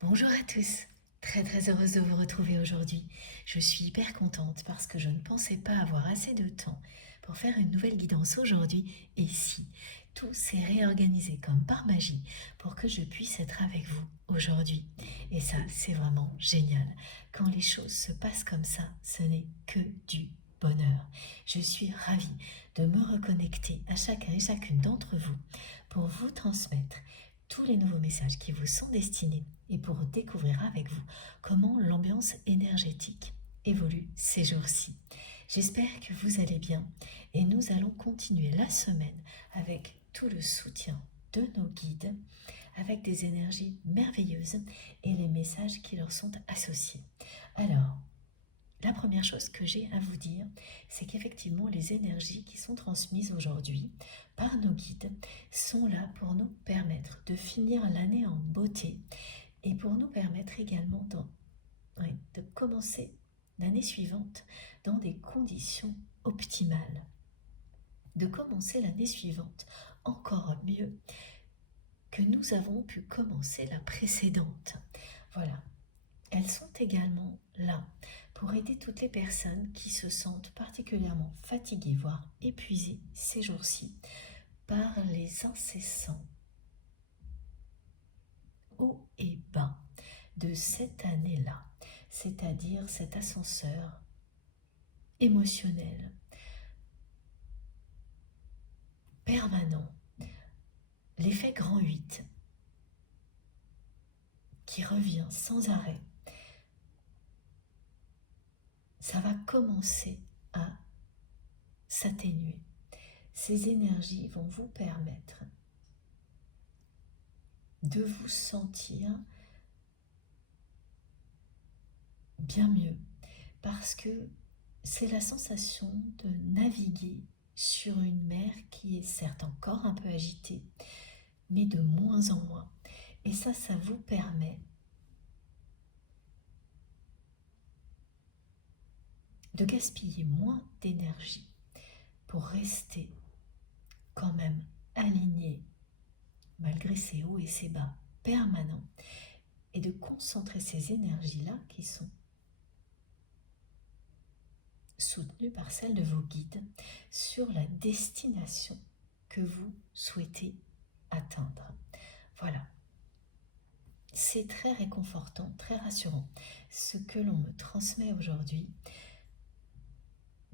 Bonjour à tous, très heureuse de vous retrouver aujourd'hui. Je suis hyper contente parce que je ne pensais pas avoir assez de temps pour faire une nouvelle guidance aujourd'hui et si tout s'est réorganisé comme par magie pour que je puisse être avec vous aujourd'hui. Et ça, c'est vraiment génial. Quand les choses se passent comme ça, ce n'est que du bonheur. Je suis ravie de me reconnecter à chacun et chacune d'entre vous pour vous transmettre tous les nouveaux messages qui vous sont destinés et pour découvrir avec vous comment l'ambiance énergétique évolue ces jours-ci. J'espère que vous allez bien et nous allons continuer la semaine avec tout le soutien de nos guides, avec des énergies merveilleuses et les messages qui leur sont associés. Alors, la première chose que j'ai à vous dire, c'est qu'effectivement les énergies qui sont transmises aujourd'hui par nos guides sont là pour nous permettre de finir l'année en beauté et pour nous permettre également de commencer l'année suivante dans des conditions optimales, de commencer l'année suivante encore mieux que nous avons pu commencer la précédente. Voilà, elles sont également là pour aider toutes les personnes qui se sentent particulièrement fatiguées, voire épuisées ces jours-ci par les incessants hauts et bas de cette année-là, c'est-à-dire cet ascenseur émotionnel permanent, l'effet grand 8 qui revient sans arrêt. Ça va commencer à s'atténuer. Ces énergies vont vous permettre de vous sentir bien mieux parce que c'est la sensation de naviguer sur une mer qui est certes encore un peu agitée, mais de moins en moins. Et ça vous permet de gaspiller moins d'énergie pour rester quand même aligné malgré ses hauts et ses bas permanents et de concentrer ces énergies-là qui sont soutenues par celles de vos guides sur la destination que vous souhaitez atteindre. Voilà. C'est très réconfortant, très rassurant. Ce que l'on me transmet aujourd'hui,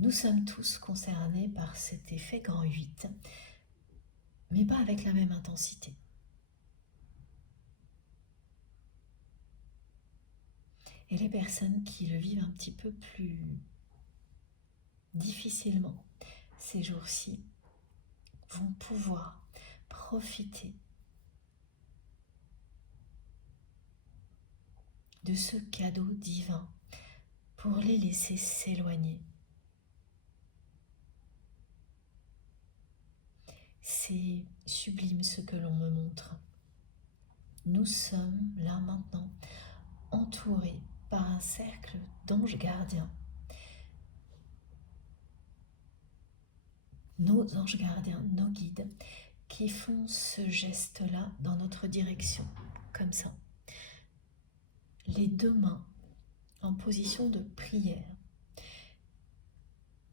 nous sommes tous concernés par cet effet grand 8, mais pas avec la même intensité. Et les personnes qui le vivent un petit peu plus difficilement ces jours-ci vont pouvoir profiter de ce cadeau divin pour les laisser s'éloigner. C'est sublime ce que l'on me montre. Nous sommes là maintenant entourés par un cercle d'anges gardiens. Nos anges gardiens, nos guides, qui font ce geste-là dans notre direction, comme ça. Les deux mains en position de prière.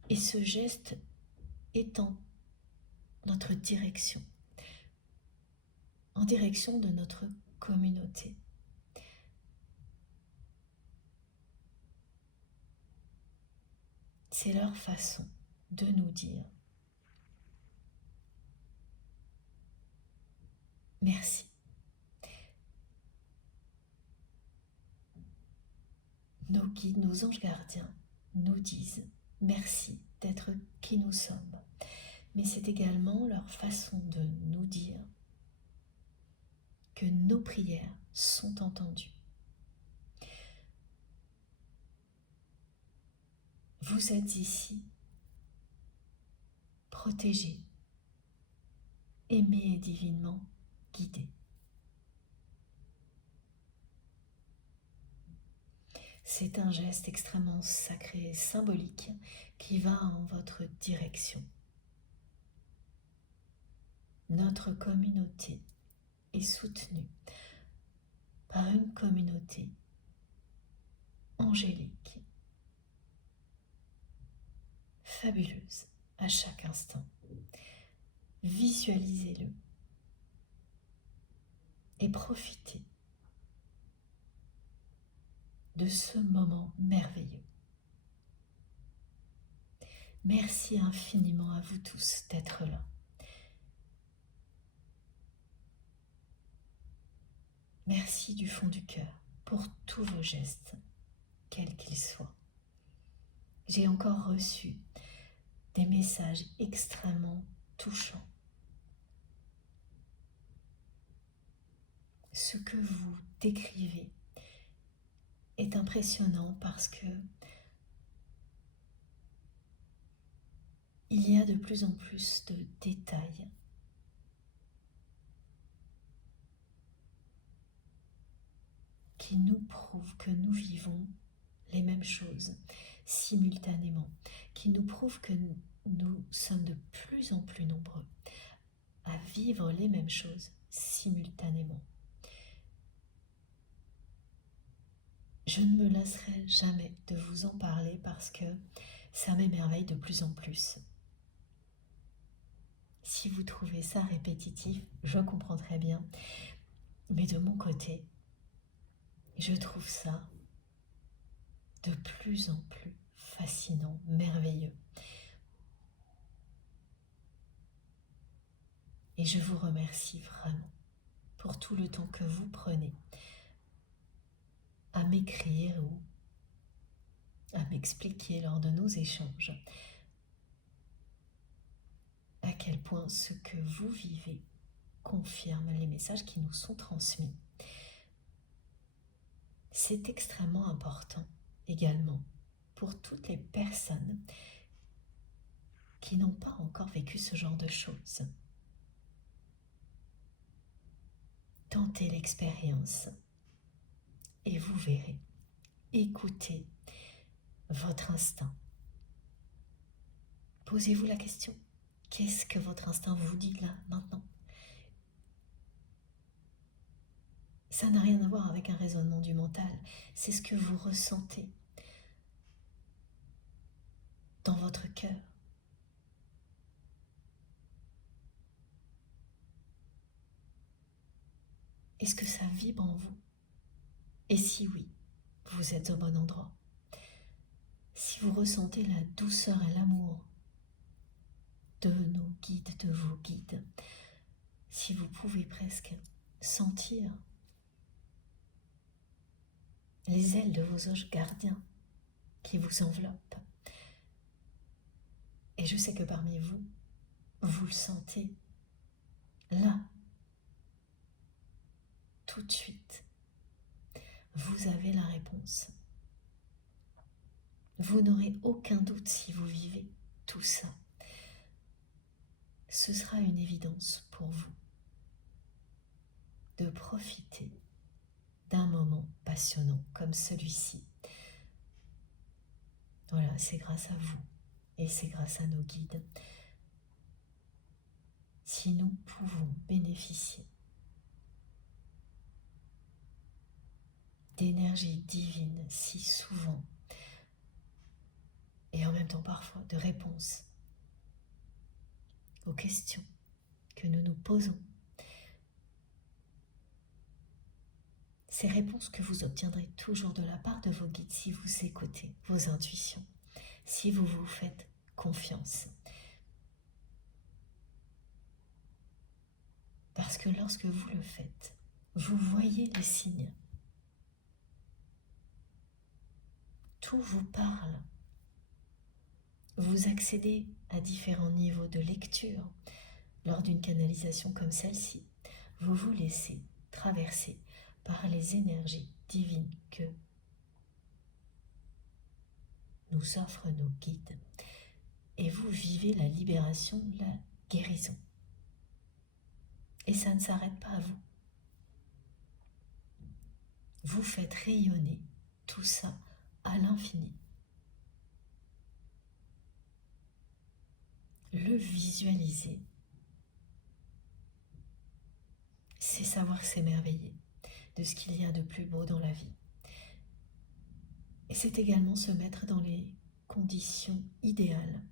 Et ce geste étant notre direction, en direction de notre communauté. C'est leur façon de nous dire merci. Nos guides, nos anges gardiens nous disent merci d'être qui nous sommes. Mais c'est également leur façon de nous dire que nos prières sont entendues. Vous êtes ici, protégés, aimés et divinement guidés. C'est un geste extrêmement sacré et symbolique qui va en votre direction. Notre communauté est soutenue par une communauté angélique, fabuleuse à chaque instant. Visualisez-le et profitez de ce moment merveilleux. Merci infiniment à vous tous d'être là. Merci du fond du cœur pour tous vos gestes, quels qu'ils soient. J'ai encore reçu des messages extrêmement touchants. Ce que vous décrivez est impressionnant parce que il y a de plus en plus de détails qui nous prouvent que nous vivons les mêmes choses simultanément, qui nous prouvent que nous sommes de plus en plus nombreux à vivre les mêmes choses simultanément. Je ne me lasserai jamais de vous en parler parce que ça m'émerveille de plus en plus. Si vous trouvez ça répétitif, je comprends très bien, mais de mon côté, je trouve ça de plus en plus fascinant, merveilleux. Et je vous remercie vraiment pour tout le temps que vous prenez à m'écrire ou à m'expliquer lors de nos échanges à quel point ce que vous vivez confirme les messages qui nous sont transmis. C'est extrêmement important également pour toutes les personnes qui n'ont pas encore vécu ce genre de choses. Tentez l'expérience et vous verrez. Écoutez votre instinct. Posez-vous la question, qu'est-ce que votre instinct vous dit là, maintenant ? Ça n'a rien à voir avec un raisonnement du mental, c'est ce que vous ressentez dans votre cœur. Est-ce que ça vibre en vous ? Et si oui, vous êtes au bon endroit. Si vous ressentez la douceur et l'amour de nos guides, de vos guides, si vous pouvez presque sentir les ailes de vos anges gardiens qui vous enveloppent. Et je sais que parmi vous, vous le sentez là, tout de suite. Vous avez la réponse. Vous n'aurez aucun doute si vous vivez tout ça. Ce sera une évidence pour vous de profiter d'un moment passionnant comme celui-ci. Voilà, c'est grâce à vous et c'est grâce à nos guides si nous pouvons bénéficier d'énergie divine si souvent et en même temps parfois de réponses aux questions que nous nous posons. Ces réponses que vous obtiendrez toujours de la part de vos guides si vous écoutez vos intuitions, si vous vous faites confiance. Parce que lorsque vous le faites, vous voyez les signes. Tout vous parle. Vous accédez à différents niveaux de lecture. Lors d'une canalisation comme celle-ci, vous vous laissez traverser par les énergies divines que nous offrent nos guides. Et vous vivez la libération, la guérison. Et ça ne s'arrête pas à vous. Vous faites rayonner tout ça à l'infini. Le visualiser, c'est savoir s'émerveiller de ce qu'il y a de plus beau dans la vie. Et c'est également se mettre dans les conditions idéales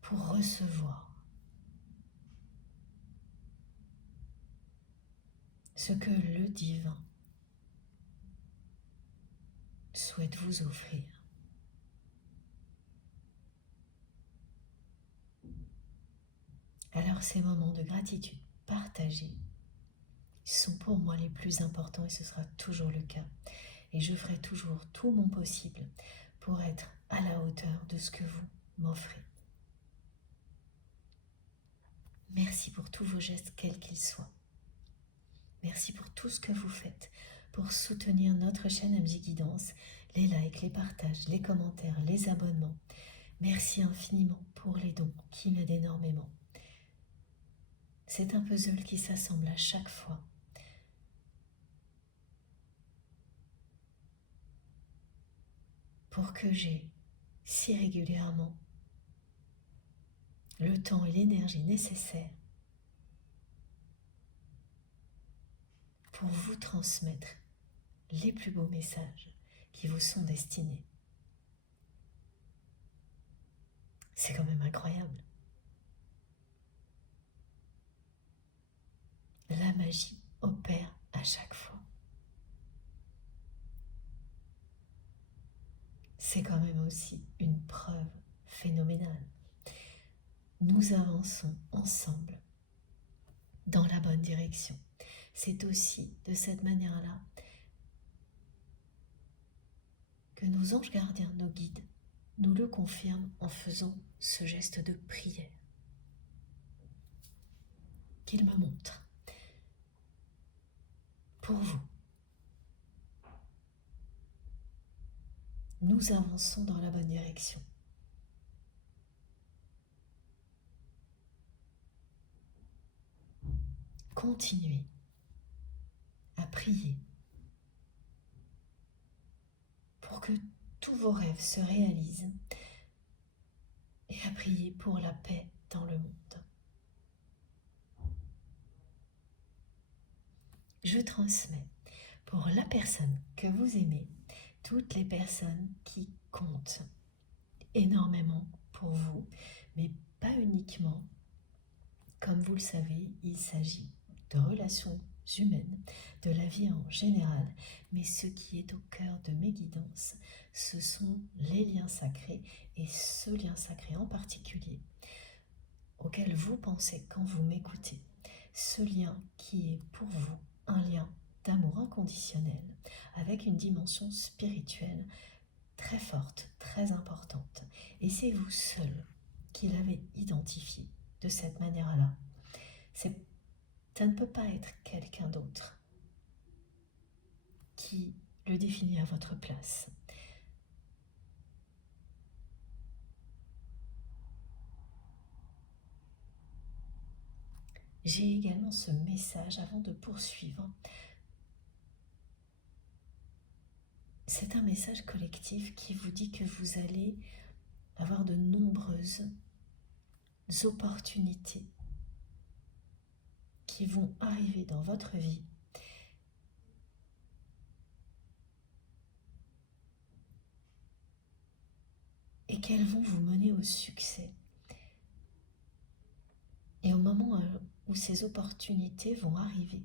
pour recevoir ce que le divin souhaite vous offrir. Alors ces moments de gratitude partagés sont pour moi les plus importants et ce sera toujours le cas. Et je ferai toujours tout mon possible pour être à la hauteur de ce que vous m'offrez. Merci pour tous vos gestes, quels qu'ils soient. Merci pour tout ce que vous faites pour soutenir notre chaîne MJ Guidance, les likes, les partages, les commentaires, les abonnements. Merci infiniment pour les dons qui m'aident énormément. C'est un puzzle qui s'assemble à chaque fois. Pour que j'ai si régulièrement le temps et l'énergie nécessaires pour vous transmettre les plus beaux messages qui vous sont destinés. C'est quand même incroyable. La magie opère à chaque fois. C'est quand même aussi une preuve phénoménale. Nous avançons ensemble dans la bonne direction. C'est aussi de cette manière-là que nos anges gardiens, nos guides, nous le confirment en faisant ce geste de prière qu'ils me montrent pour vous. Nous avançons dans la bonne direction. Continuez à prier pour que tous vos rêves se réalisent et à prier pour la paix dans le monde. Je transmets pour la personne que vous aimez, toutes les personnes qui comptent énormément pour vous, mais pas uniquement. Comme vous le savez, il s'agit de relations humaines, de la vie en général, mais ce qui est au cœur de mes guidances, ce sont les liens sacrés et ce lien sacré en particulier auquel vous pensez quand vous m'écoutez, ce lien qui est pour vous un lien d'amour inconditionnel avec une dimension spirituelle très forte, très importante. Et c'est vous seul qui l'avez identifié de cette manière-là. Ça ne peut pas être quelqu'un d'autre qui le définit à votre place. J'ai également ce message avant de poursuivre. C'est un message collectif qui vous dit que vous allez avoir de nombreuses opportunités qui vont arriver dans votre vie et qu'elles vont vous mener au succès. Et au moment où ces opportunités vont arriver,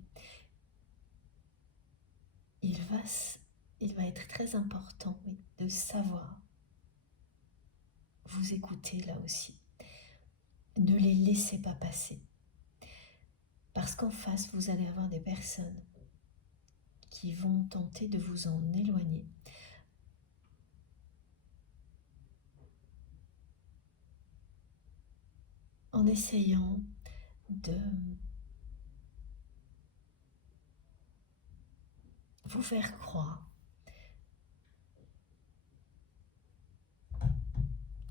il va être très important de savoir vous écouter là aussi. Ne les laissez pas passer. Parce qu'en face, vous allez avoir des personnes qui vont tenter de vous en éloigner. En essayant de vous faire croire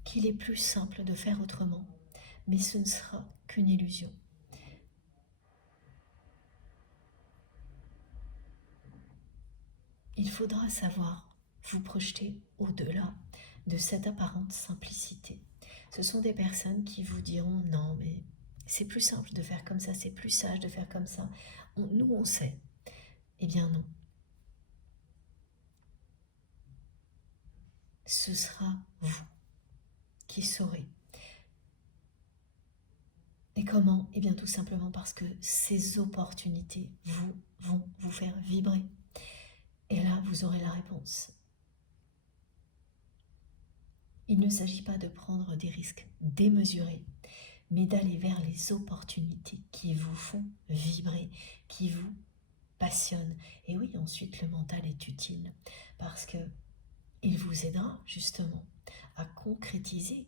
qu'il est plus simple de faire autrement, mais ce ne sera qu'une illusion. Il faudra savoir vous projeter au-delà de cette apparente simplicité. Ce sont des personnes qui vous diront « Non, mais c'est plus simple de faire comme ça, c'est plus sage de faire comme ça. Nous, on sait. Eh bien non. Ce sera vous qui saurez. Et comment? Eh bien tout simplement parce que ces opportunités vont vous faire vibrer. Et là, vous aurez la réponse. Il ne s'agit pas de prendre des risques démesurés, mais d'aller vers les opportunités qui vous font vibrer, qui vous passionnent. Et oui, ensuite, le mental est utile parce que il vous aidera justement à concrétiser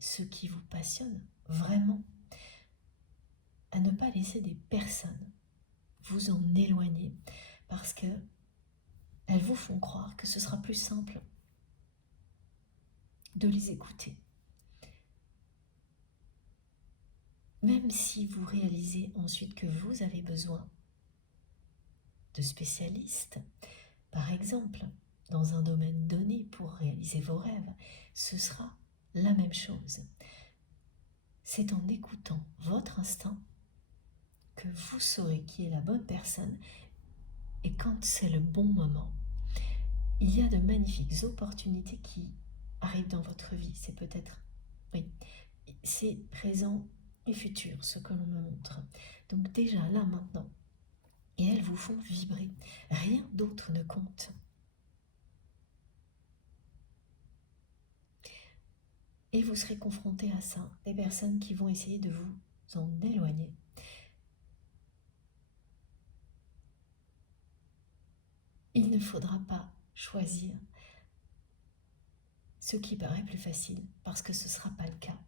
ce qui vous passionne vraiment, à ne pas laisser des personnes vous en éloigner parce que elles vous font croire que ce sera plus simple de les écouter. Même si vous réalisez ensuite que vous avez besoin de spécialistes, par exemple, dans un domaine donné pour réaliser vos rêves, ce sera la même chose. C'est en écoutant votre instinct que vous saurez qui est la bonne personne et quand c'est le bon moment. Il y a de magnifiques opportunités qui arrivent dans votre vie. C'est peut-être, oui, c'est présent et futur ce que l'on me montre. Donc déjà là maintenant, et elles vous font vibrer. Rien d'autre ne compte. Et vous serez confronté à ça, des personnes qui vont essayer de vous en éloigner. Il ne faudra pas choisir ce qui paraît plus facile, parce que ce ne sera pas le cas.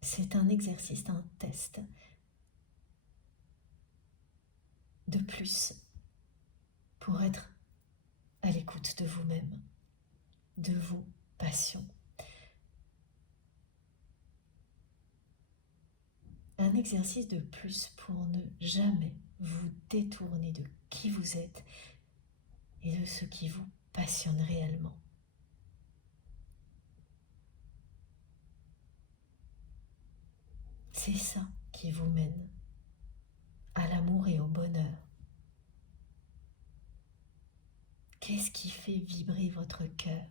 C'est un exercice, un test de plus pour être à l'écoute de vous-même, de vos passions. Un exercice de plus pour ne jamais vous détourner de qui vous êtes et de ce qui vous passionne réellement. C'est ça qui vous mène à l'amour et au bonheur. Qu'est-ce qui fait vibrer votre cœur?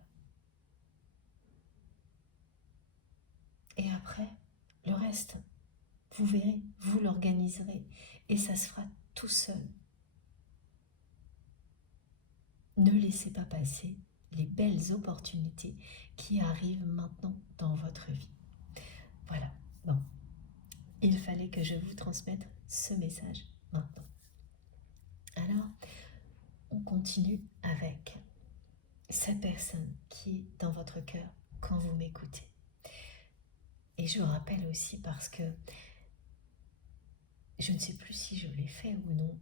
Et après, le reste, vous verrez, vous l'organiserez et ça se fera tout seul. Ne laissez pas passer les belles opportunités qui arrivent maintenant dans votre vie. Voilà, bon, il fallait que je vous transmette ce message maintenant. Alors, on continue avec cette personne qui est dans votre cœur quand vous m'écoutez. Et je rappelle aussi parce que je ne sais plus si je l'ai fait ou non,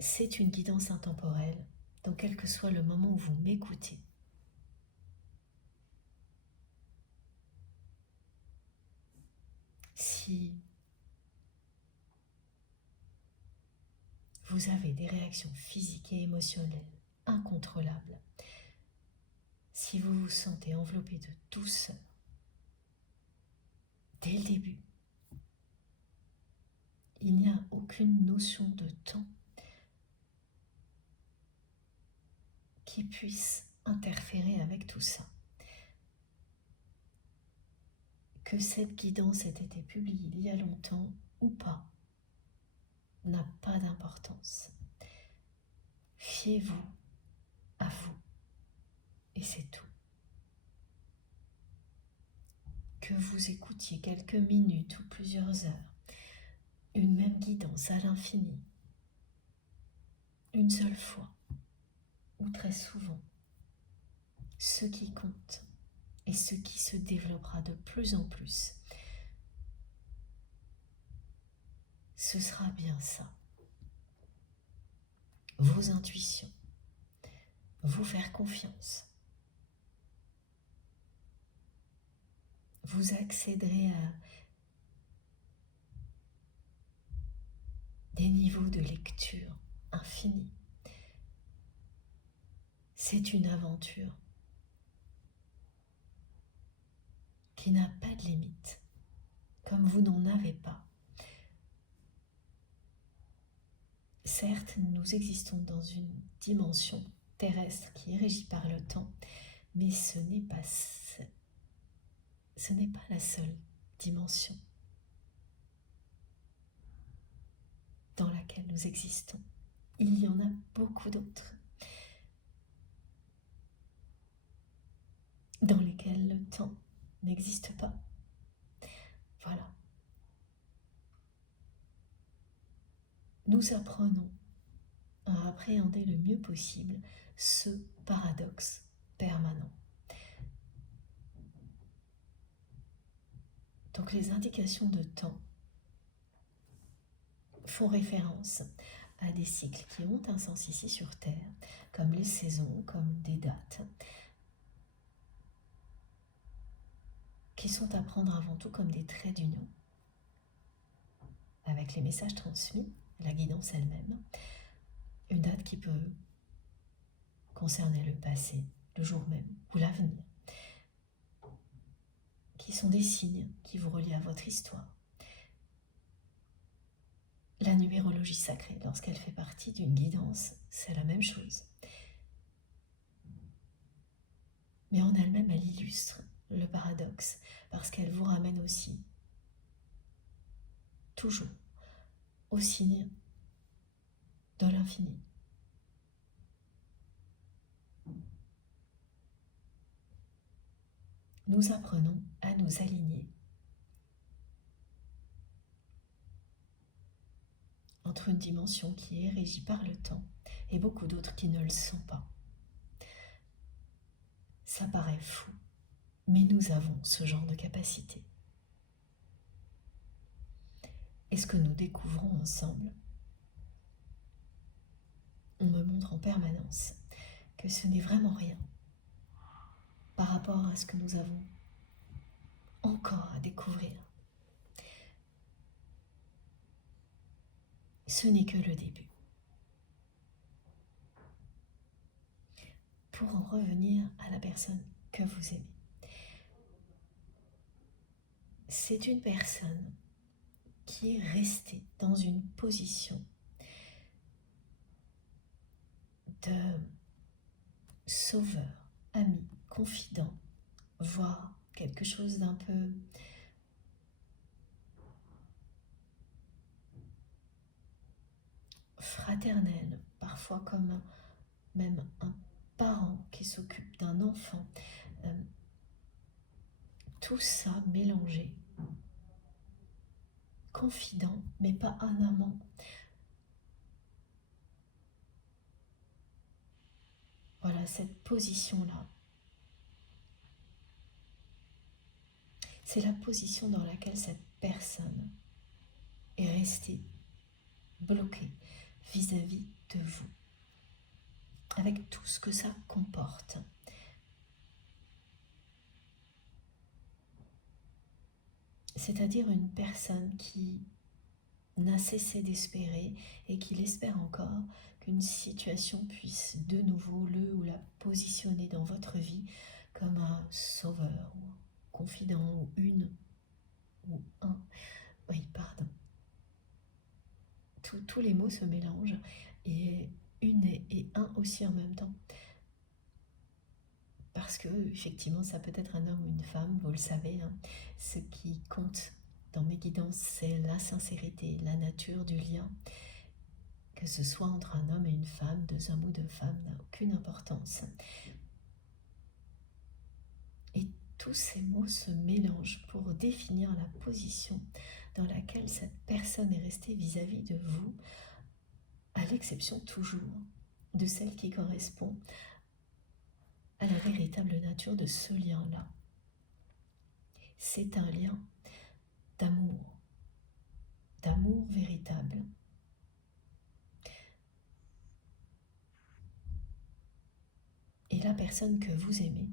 c'est une guidance intemporelle, donc quel que soit le moment où vous m'écoutez, si vous avez des réactions physiques et émotionnelles incontrôlables, si vous vous sentez enveloppé de douceur dès le début, il n'y a aucune notion de temps qui puisse interférer avec tout ça. Que cette guidance ait été publiée il y a longtemps ou pas n'a pas d'importance. Fiez-vous à vous et c'est tout. Que vous écoutiez quelques minutes ou plusieurs heures, une même guidance à l'infini, une seule fois ou très souvent, ce qui compte et ce qui se développera de plus en plus, ce sera bien ça. Vos intuitions, vous faire confiance. Vous accéderez à des niveaux de lecture infinis. C'est une aventure qui n'a pas de limite, comme vous n'en avez pas. Certes, nous existons dans une dimension terrestre qui est régie par le temps, mais ce n'est pas la seule dimension dans laquelle nous existons. Il y en a beaucoup d'autres, dans lesquelles le temps n'existe pas. Voilà. Nous apprenons à appréhender le mieux possible ce paradoxe permanent. Donc les indications de temps font référence à des cycles qui ont un sens ici sur Terre, comme les saisons, comme des dates, qui sont à prendre avant tout comme des traits d'union, avec les messages transmis, la guidance elle-même, une date qui peut concerner le passé, le jour même, ou l'avenir, qui sont des signes qui vous relient à votre histoire. La numérologie sacrée, lorsqu'elle fait partie d'une guidance, c'est la même chose. Mais en elle-même, elle illustre le paradoxe, parce qu'elle vous ramène aussi, toujours, au signe de l'infini. Nous apprenons à nous aligner entre une dimension qui est régie par le temps et beaucoup d'autres qui ne le sont pas. Ça paraît fou, mais nous avons ce genre de capacité. Et ce que nous découvrons ensemble, on me montre en permanence que ce n'est vraiment rien par rapport à ce que nous avons encore à découvrir. Ce n'est que le début. Pour en revenir à la personne que vous aimez. C'est une personne qui est restée dans une position de sauveur, ami, confident, voire quelque chose d'un peu fraternel, parfois comme même un parent qui s'occupe d'un enfant. Tout ça mélangé, confident, mais pas un amant. Voilà, cette position-là, c'est la position dans laquelle cette personne est restée bloquée vis-à-vis de vous, avec tout ce que ça comporte. C'est-à-dire une personne qui n'a cessé d'espérer et qui l'espère encore qu'une situation puisse de nouveau le ou la positionner dans votre vie comme un sauveur, ou confident, ou une, ou un. Oui, pardon. Tous les mots se mélangent, et une et un aussi en même temps. Parce que, effectivement, ça peut être un homme ou une femme, vous le savez, hein. Ce qui compte dans mes guidances, c'est la sincérité, la nature du lien. Que ce soit entre un homme et une femme, deux hommes ou deux femmes, n'a aucune importance. Et tous ces mots se mélangent pour définir la position dans laquelle cette personne est restée vis-à-vis de vous, à l'exception toujours de celle qui correspond à la véritable nature de ce lien-là. C'est un lien d'amour véritable. Et la personne que vous aimez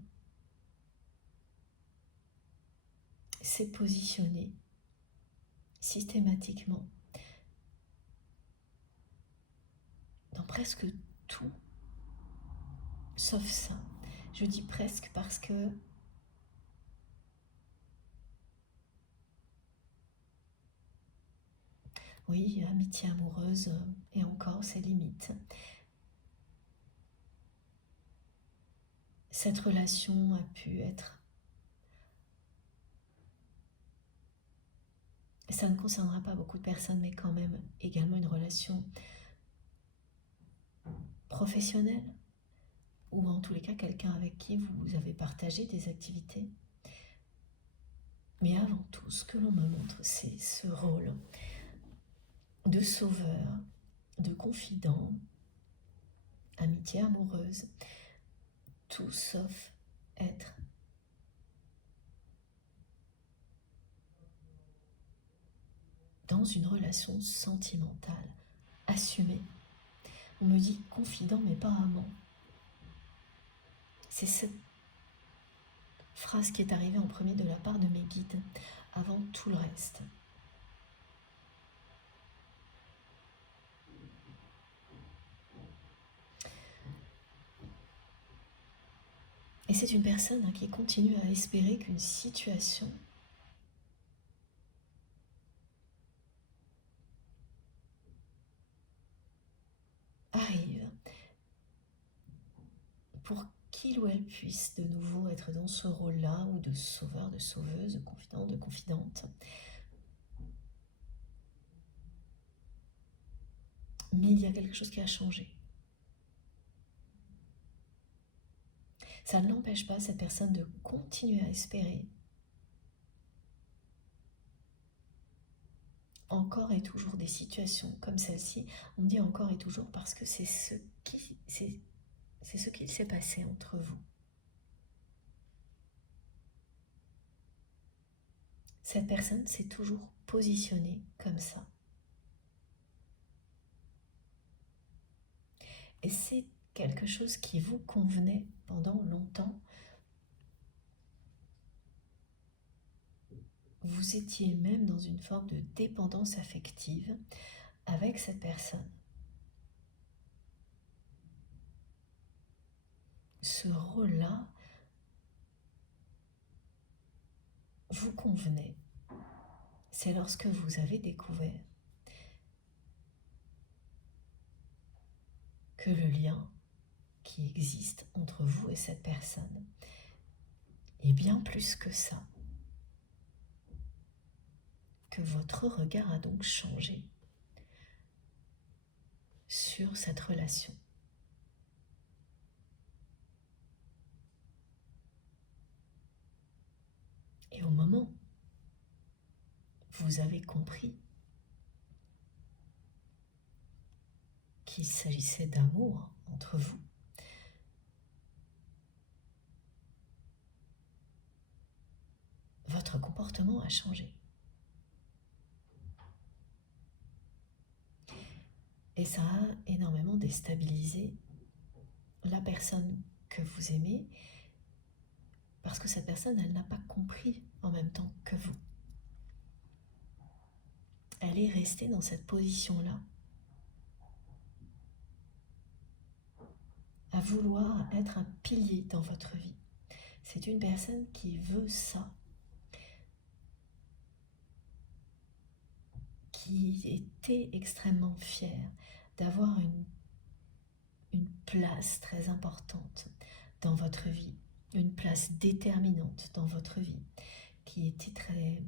s'est positionnée systématiquement dans presque tout, sauf ça. Je dis presque parce que Oui, amitié amoureuse, et encore ses limites. Cette relation a pu être, ça ne concernera pas beaucoup de personnes, mais quand même également une relation professionnelle, ou en tous les cas quelqu'un avec qui vous avez partagé des activités. Mais avant tout, ce que l'on me montre, c'est ce rôle de sauveur, de confident, amitié amoureuse, tout sauf être dans une relation sentimentale, assumée. On me dit confident mais pas amant. C'est cette phrase qui est arrivée en premier de la part de mes guides, avant tout le reste. Et c'est une personne qui continue à espérer qu'une situation arrive pour qu'il ou elle puisse de nouveau être dans ce rôle-là, ou de sauveur, de sauveuse, de confident, de confidente. Mais il y a quelque chose qui a changé. Ça ne l'empêche pas, cette personne, de continuer à espérer encore et toujours des situations comme celle-ci. On dit encore et toujours parce que c'est ce qu'il s'est passé entre vous. Cette personne s'est toujours positionnée comme ça. Et c'est quelque chose qui vous convenait pendant longtemps. Vous étiez même dans une forme de dépendance affective avec cette personne. Ce rôle-là vous convenait. C'est lorsque vous avez découvert que le lien qui existe entre vous et cette personne est bien plus que ça, que votre regard a donc changé sur cette relation. Et au moment où vous avez compris qu'il s'agissait d'amour entre vous, votre comportement a changé. Et ça a énormément déstabilisé la personne que vous aimez, parce que cette personne, elle n'a pas compris en même temps que vous. Elle est restée dans cette position-là, à vouloir être un pilier dans votre vie. C'est une personne qui veut ça, qui était extrêmement fière d'avoir une place très importante dans votre vie, une place déterminante dans votre vie, qui était très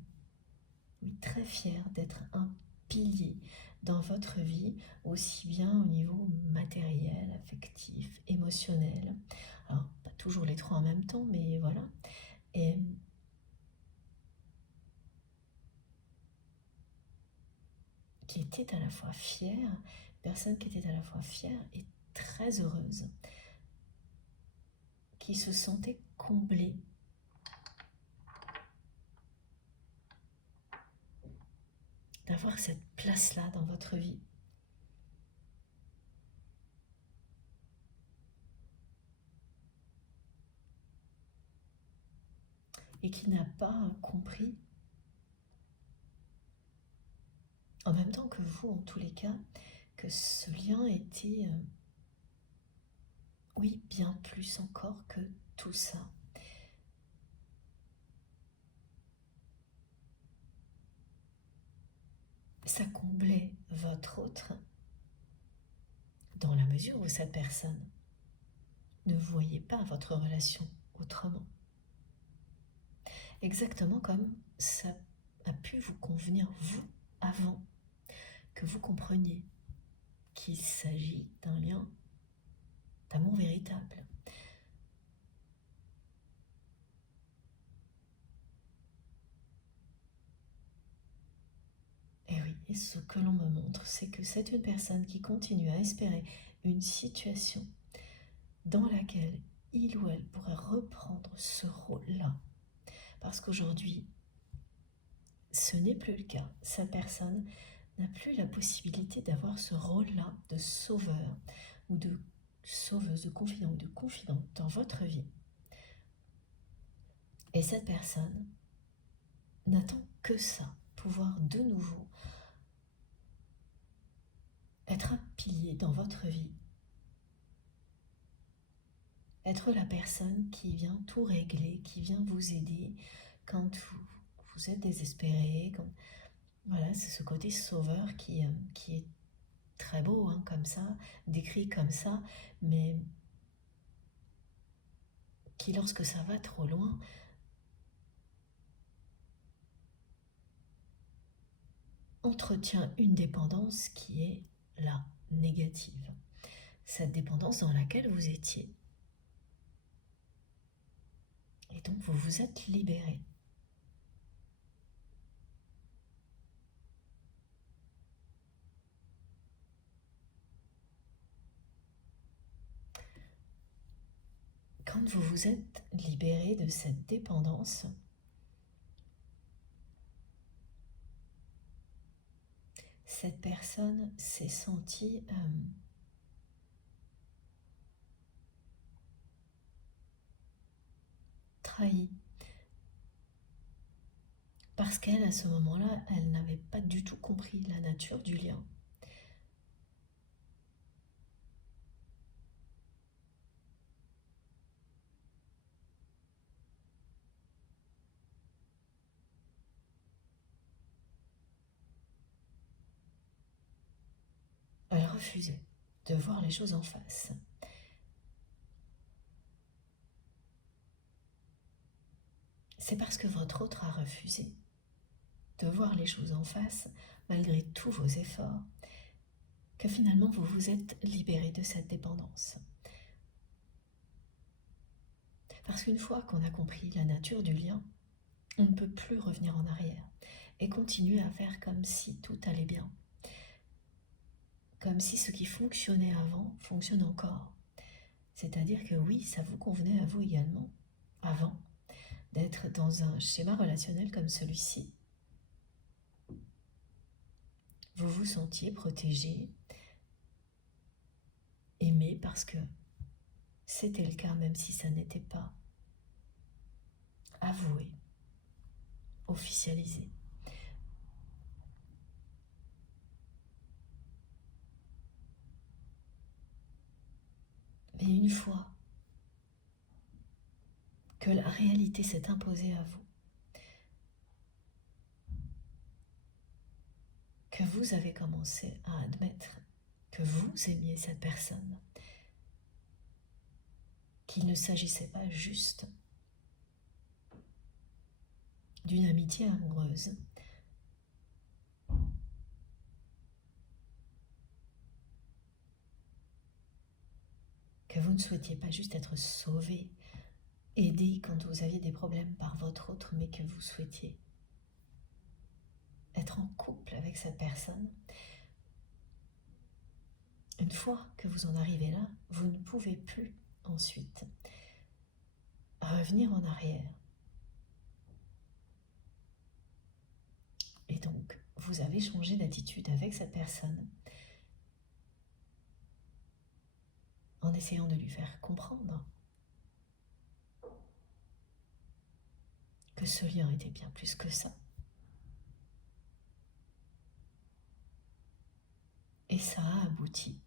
fière d'être un pilier dans votre vie, aussi bien au niveau matériel, affectif, émotionnel. Alors, pas toujours les trois en même temps, mais voilà. Et qui était à la fois fière, personne qui était à la fois fière et très heureuse, qui se sentait comblée d'avoir cette place-là dans votre vie. Et qui n'a pas compris, en même temps que vous en tous les cas, que ce lien était, oui, bien plus encore que tout ça. ça comblait votre autre dans la mesure où cette personne ne voyait pas votre relation autrement. Exactement comme ça a pu vous convenir, vous, avant que vous compreniez qu'il s'agit d'un lien d'amour véritable. Et oui, et ce que l'on me montre, c'est que c'est une personne qui continue à espérer une situation dans laquelle il ou elle pourrait reprendre ce rôle-là. Parce qu'aujourd'hui, ce n'est plus le cas. Cette personne n'a plus la possibilité d'avoir ce rôle-là de sauveur ou de sauveuse, de confident ou de confidente dans votre vie. Et cette personne n'attend que ça, pouvoir de nouveau être un pilier dans votre vie. Être la personne qui vient tout régler, qui vient vous aider quand vous êtes désespéré. Voilà, c'est ce côté sauveur qui est très beau, hein, comme ça, décrit comme ça, mais qui, lorsque ça va trop loin, entretient une dépendance qui est là, négative. Cette dépendance dans laquelle vous étiez. Et donc vous vous êtes libéré. Quand vous vous êtes libéré de cette dépendance, cette personne s'est sentie trahie. Parce qu'elle, à ce moment-là, elle n'avait pas du tout compris la nature du lien. Elle refusait de voir les choses en face. C'est parce que votre autre a refusé de voir les choses en face, malgré tous vos efforts, que finalement vous vous êtes libéré de cette dépendance. Parce qu'une fois qu'on a compris la nature du lien, on ne peut plus revenir en arrière et continuer à faire comme si tout allait bien. Comme si ce qui fonctionnait avant fonctionne encore. C'est-à-dire que oui, ça vous convenait à vous également, avant, d'être dans un schéma relationnel comme celui-ci. Vous vous sentiez protégé, aimé parce que c'était le cas, même si ça n'était pas avoué, officialisé. Mais une fois que la réalité s'est imposée à vous, que vous avez commencé à admettre que vous aimiez cette personne, qu'il ne s'agissait pas juste d'une amitié amoureuse, que vous ne souhaitiez pas juste être sauvé, aidé quand vous aviez des problèmes par votre autre, mais que vous souhaitiez être en couple avec cette personne. Une fois que vous en arrivez là, vous ne pouvez plus ensuite revenir en arrière. Et donc, vous avez changé d'attitude avec cette personne en essayant de lui faire comprendre que ce lien était bien plus que ça. Et ça a abouti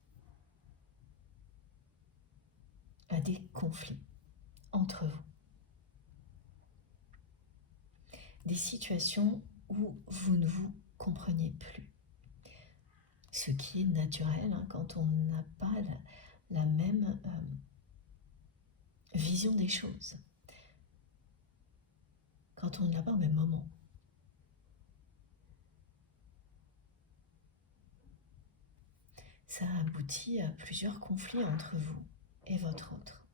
à des conflits entre vous. Des situations où vous ne vous compreniez plus. ce qui est naturel quand on n'a pas la même vision des choses, quand on ne l'a pas au même moment. Ça aboutit à plusieurs conflits entre vous et votre autre.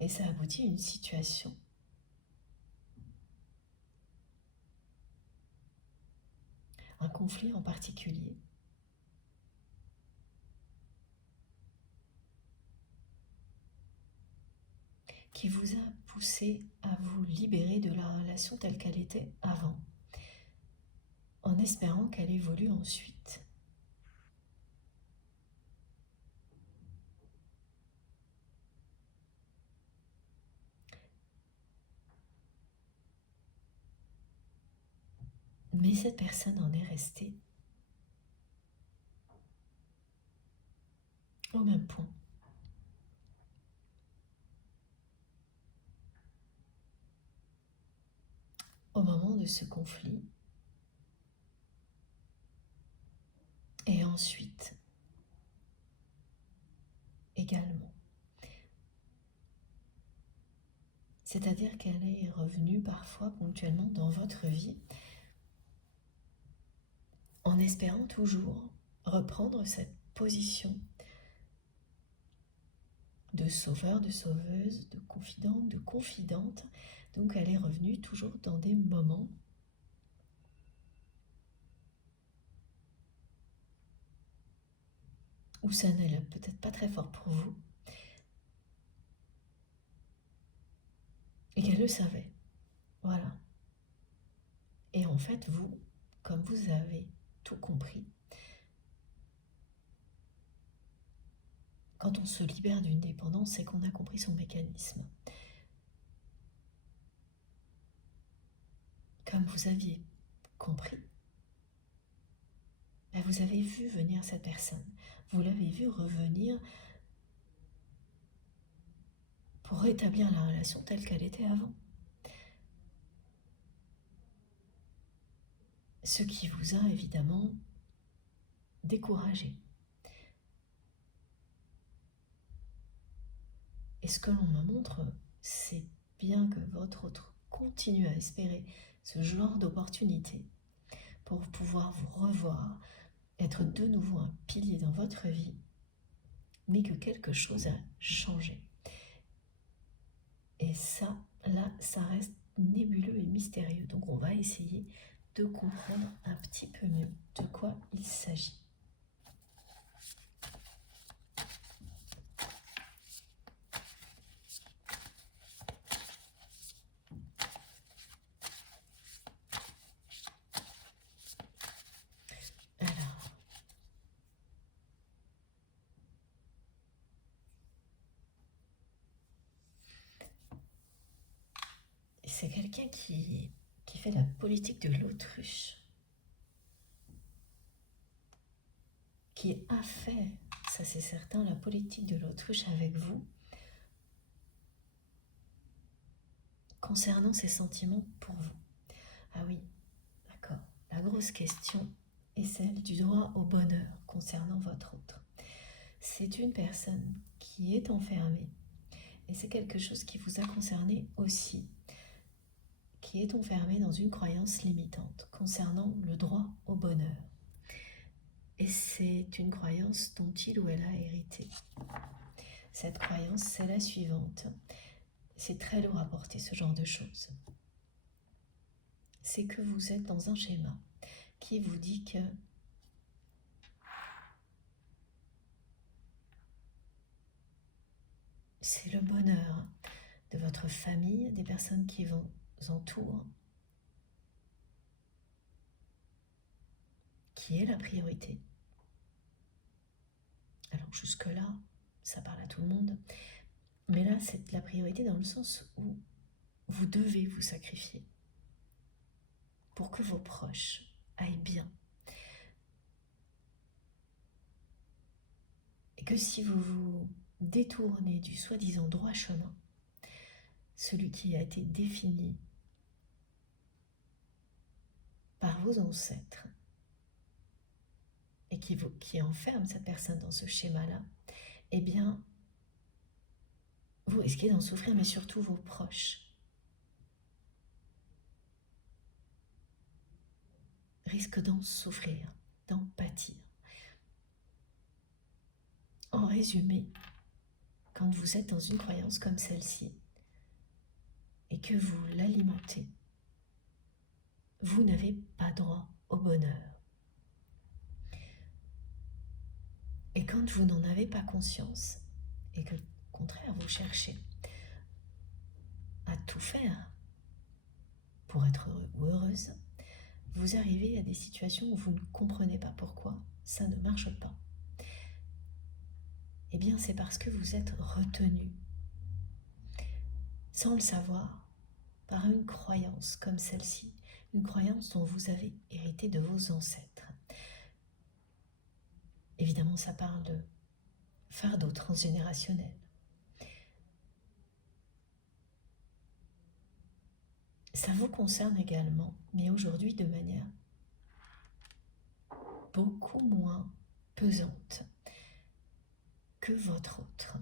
Et ça aboutit à une situation un conflit en particulier qui vous a poussé à vous libérer de la relation telle qu'elle était avant, en espérant qu'elle évolue ensuite. Mais cette personne en est restée au même point. Au moment de ce conflit, et ensuite également. C'est-à-dire qu'elle est revenue parfois ponctuellement dans votre vie en espérant toujours reprendre cette position de sauveur, de sauveuse, de confident, de confidente. Donc elle est revenue toujours dans des moments où ça n'est peut-être pas très fort pour vous et qu'elle le savait. Voilà. Et en fait, vous, comme vous avez tout compris, quand on se libère d'une dépendance, c'est qu'on a compris son mécanisme. Comme vous aviez compris, vous avez vu venir cette personne. Vous l'avez vu revenir pour rétablir la relation telle qu'elle était avant. Ce qui vous a évidemment découragé. Et ce que l'on me montre, c'est bien que votre autre continue à espérer ce genre d'opportunité pour pouvoir vous revoir, être de nouveau un pilier dans votre vie, mais que quelque chose a changé. Et ça, là, ça reste nébuleux et mystérieux. Donc on va essayer de comprendre un petit peu mieux de quoi il s'agit. Alors, c'est quelqu'un qui fait la politique de l'autruche, qui a fait, ça c'est certain, la politique de l'autruche avec vous, concernant ses sentiments pour vous. Ah oui, d'accord. La grosse question est celle du droit au bonheur concernant votre autre. C'est une personne qui est enfermée, et c'est quelque chose qui vous a concerné aussi, qui est enfermée dans une croyance limitante concernant le droit au bonheur. Et c'est une croyance dont il ou elle a hérité. Cette croyance, c'est la suivante. C'est très lourd à porter ce genre de choses. C'est que vous êtes dans un schéma qui vous dit que c'est le bonheur de votre famille, des personnes qui vous entourent, qui est la priorité. Alors jusque-là, ça parle à tout le monde, mais là, c'est la priorité dans le sens où vous devez vous sacrifier pour que vos proches aillent bien. Et que si vous vous détournez du soi-disant droit chemin, celui qui a été défini par vos ancêtres, qui enferme cette personne dans ce schéma-là, eh bien, vous risquez d'en souffrir, mais surtout vos proches risquent d'en souffrir, d'en pâtir. En résumé, quand vous êtes dans une croyance comme celle-ci et que vous l'alimentez, vous n'avez pas droit au bonheur. Et quand vous n'en avez pas conscience et que, au contraire, vous cherchez à tout faire pour être heureux ou heureuse, vous arrivez à des situations où vous ne comprenez pas pourquoi ça ne marche pas. Eh bien, c'est parce que vous êtes retenu, sans le savoir, par une croyance comme celle-ci, une croyance dont vous avez hérité de vos ancêtres. Évidemment, ça parle de fardeau transgénérationnel. Ça vous concerne également, mais aujourd'hui de manière beaucoup moins pesante que votre autre.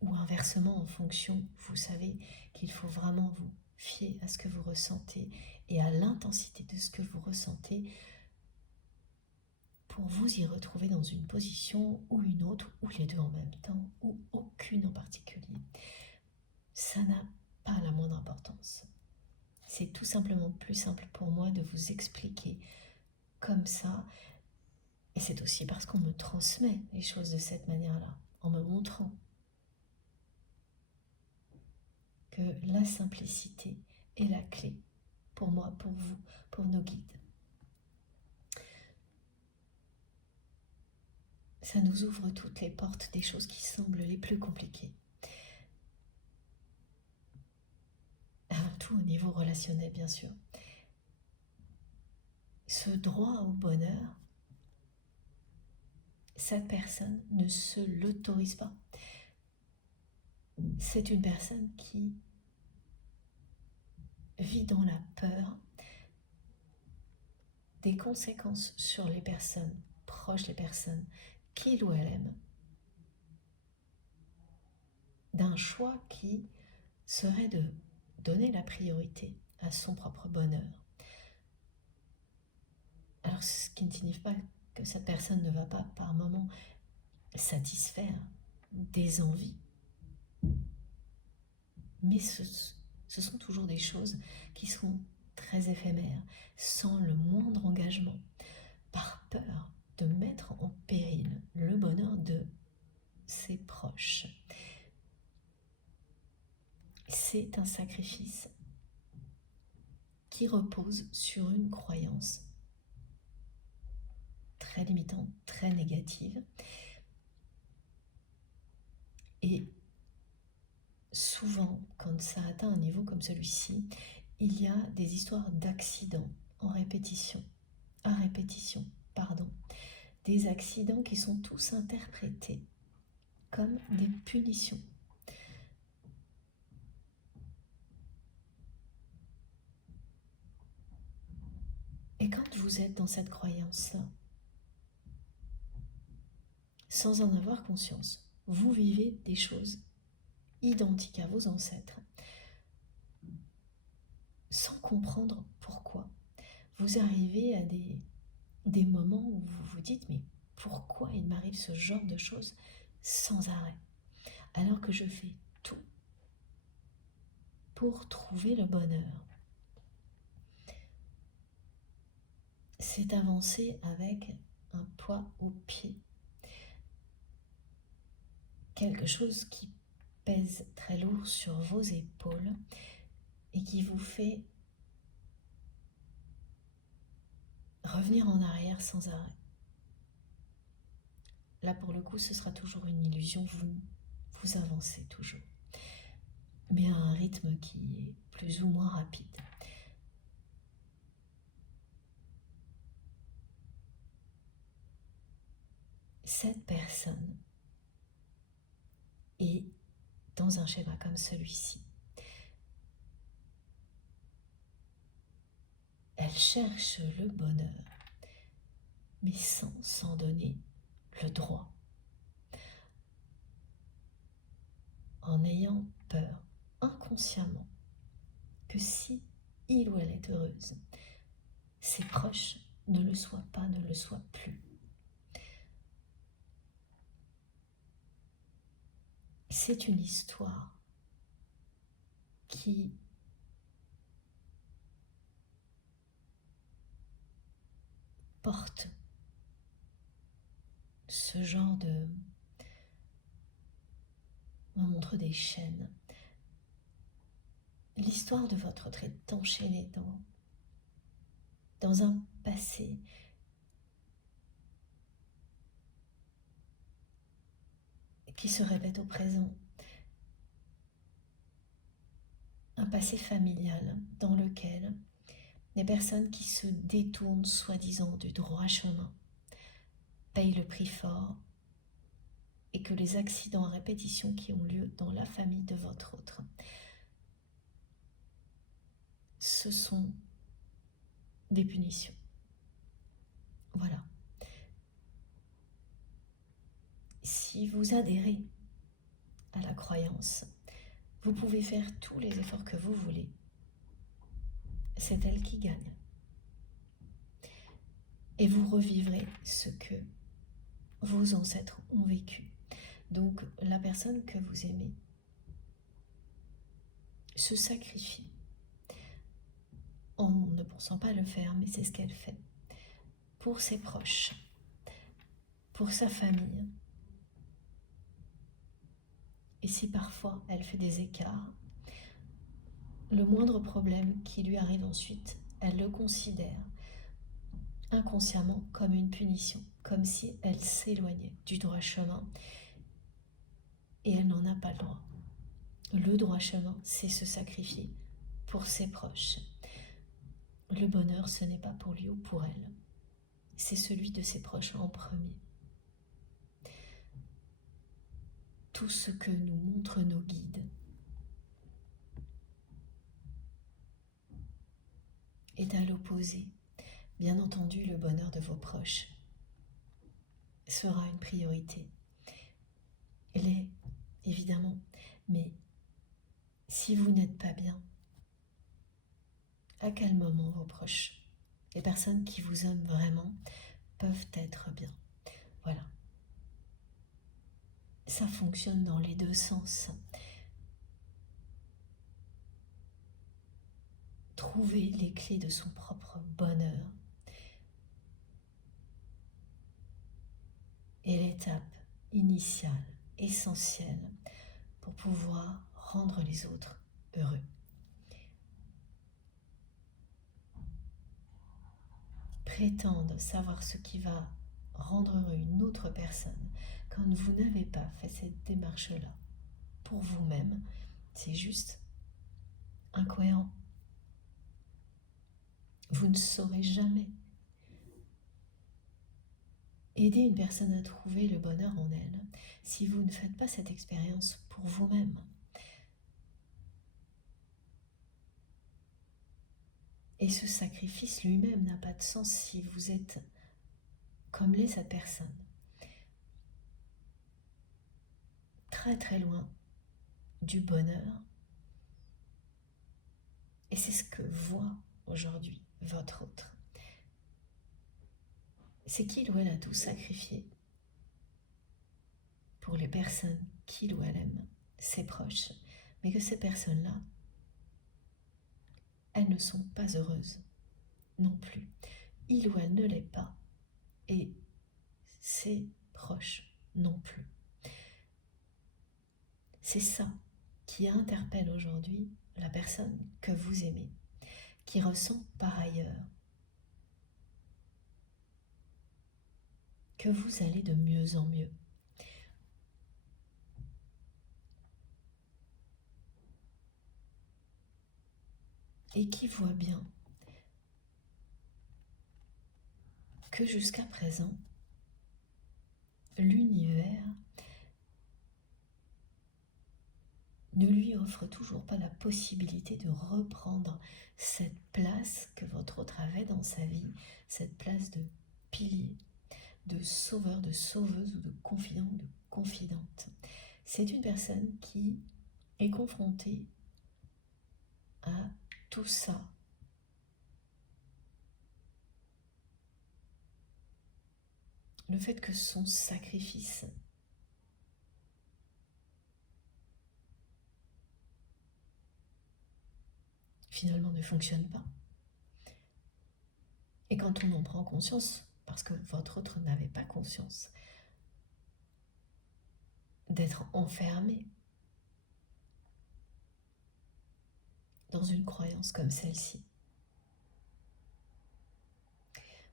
Ou inversement, en fonction, vous savez qu'il faut vraiment vous fier à ce que vous ressentez et à l'intensité de ce que vous ressentez pour vous y retrouver dans une position ou une autre, ou les deux en même temps, ou aucune en particulier. Ça n'a pas la moindre importance. C'est tout simplement plus simple pour moi de vous expliquer comme ça, et c'est aussi parce qu'on me transmet les choses de cette manière-là, en me montrant que la simplicité est la clé pour moi, pour vous, pour nos guides. Ça nous ouvre toutes les portes des choses qui semblent les plus compliquées. Avant tout au niveau relationnel, bien sûr. Ce droit au bonheur, cette personne ne se l'autorise pas. C'est une personne qui vit dans la peur des conséquences sur les personnes proches, les personnes qu'il ou elle aime, d'un choix qui serait de donner la priorité à son propre bonheur. Alors, ce qui ne signifie pas que cette personne ne va pas par moments satisfaire des envies, mais ce sont toujours des choses qui sont très éphémères, sans le moindre engagement, par peur de mettre en péril le bonheur de ses proches. C'est un sacrifice qui repose sur une croyance très limitante, très négative. Et souvent, quand ça atteint un niveau comme celui-ci, il y a des histoires d'accidents à répétition, des accidents qui sont tous interprétés comme des punitions. Et quand vous êtes dans cette croyance-là, sans en avoir conscience, vous vivez des choses identiques à vos ancêtres, sans comprendre pourquoi. Vous arrivez à des moments où vous vous dites, mais pourquoi il m'arrive ce genre de choses sans arrêt, alors que je fais tout pour trouver le bonheur. C'est avancer avec un poids au pied, quelque chose qui pèse très lourd sur vos épaules et qui vous fait revenir en arrière sans arrêt. Là, pour le coup, ce sera toujours une illusion, vous avancez toujours, mais à un rythme qui est plus ou moins rapide. Cette personne est dans un schéma comme celui-ci. Elle cherche le bonheur, mais sans s'en donner le droit. En ayant peur inconsciemment que si il ou elle est heureuse, ses proches ne le soient pas, ne le soient plus. C'est une histoire qui porte ce genre de... On montre des chaînes. L'histoire de votre autre est enchaînée dans un passé qui se répète au présent. Un passé familial dans lequel des personnes qui se détournent soi-disant du droit chemin payent le prix fort et que les accidents à répétition qui ont lieu dans la famille de votre autre, ce sont des punitions. Voilà. Si vous adhérez à la croyance, vous pouvez faire tous les efforts que vous voulez. C'est elle qui gagne. Et vous revivrez ce que vos ancêtres ont vécu. Donc la personne que vous aimez se sacrifie en ne pensant pas le faire, mais c'est ce qu'elle fait pour ses proches, pour sa famille. Et si parfois elle fait des écarts, le moindre problème qui lui arrive ensuite, elle le considère inconsciemment comme une punition, comme si elle s'éloignait du droit chemin et elle n'en a pas le droit. Le droit chemin, c'est se sacrifier pour ses proches. Le bonheur, ce n'est pas pour lui ou pour elle, c'est celui de ses proches en premier. Tout ce que nous montrent nos guides est à l'opposé. Bien entendu, le bonheur de vos proches sera une priorité. Elle est, évidemment, mais si vous n'êtes pas bien, à quel moment vos proches, les personnes qui vous aiment vraiment, peuvent être bien? Voilà. Ça fonctionne dans les deux sens. Trouver les clés de son propre bonheur est l'étape initiale, essentielle, pour pouvoir rendre les autres heureux. Prétendre savoir ce qui va rendre heureux une autre personne quand vous n'avez pas fait cette démarche-là pour vous-même, c'est juste incohérent. Vous ne saurez jamais aider une personne à trouver le bonheur en elle si vous ne faites pas cette expérience pour vous-même. Et ce sacrifice lui-même n'a pas de sens si vous êtes comme l'est cette personne. Très très loin du bonheur. Et c'est ce que voit aujourd'hui votre autre. C'est qu'il ou elle a tout sacrifié pour les personnes qu'il ou elle aime, ses proches, mais que ces personnes-là, elles ne sont pas heureuses non plus. Il ou elle ne l'est pas, et ses proches non plus. C'est ça qui interpelle aujourd'hui la personne que vous aimez, qui ressent par ailleurs que vous allez de mieux en mieux. Et qui voit bien que jusqu'à présent, l'univers ne lui offre toujours pas la possibilité de reprendre cette place que votre autre avait dans sa vie, cette place de pilier de sauveur, de sauveuse ou de confident, de confidente. C'est une personne qui est confrontée à tout ça. Le fait que son sacrifice finalement ne fonctionne pas. Et quand on en prend conscience, parce que votre autre n'avait pas conscience, d'être enfermé dans une croyance comme celle-ci,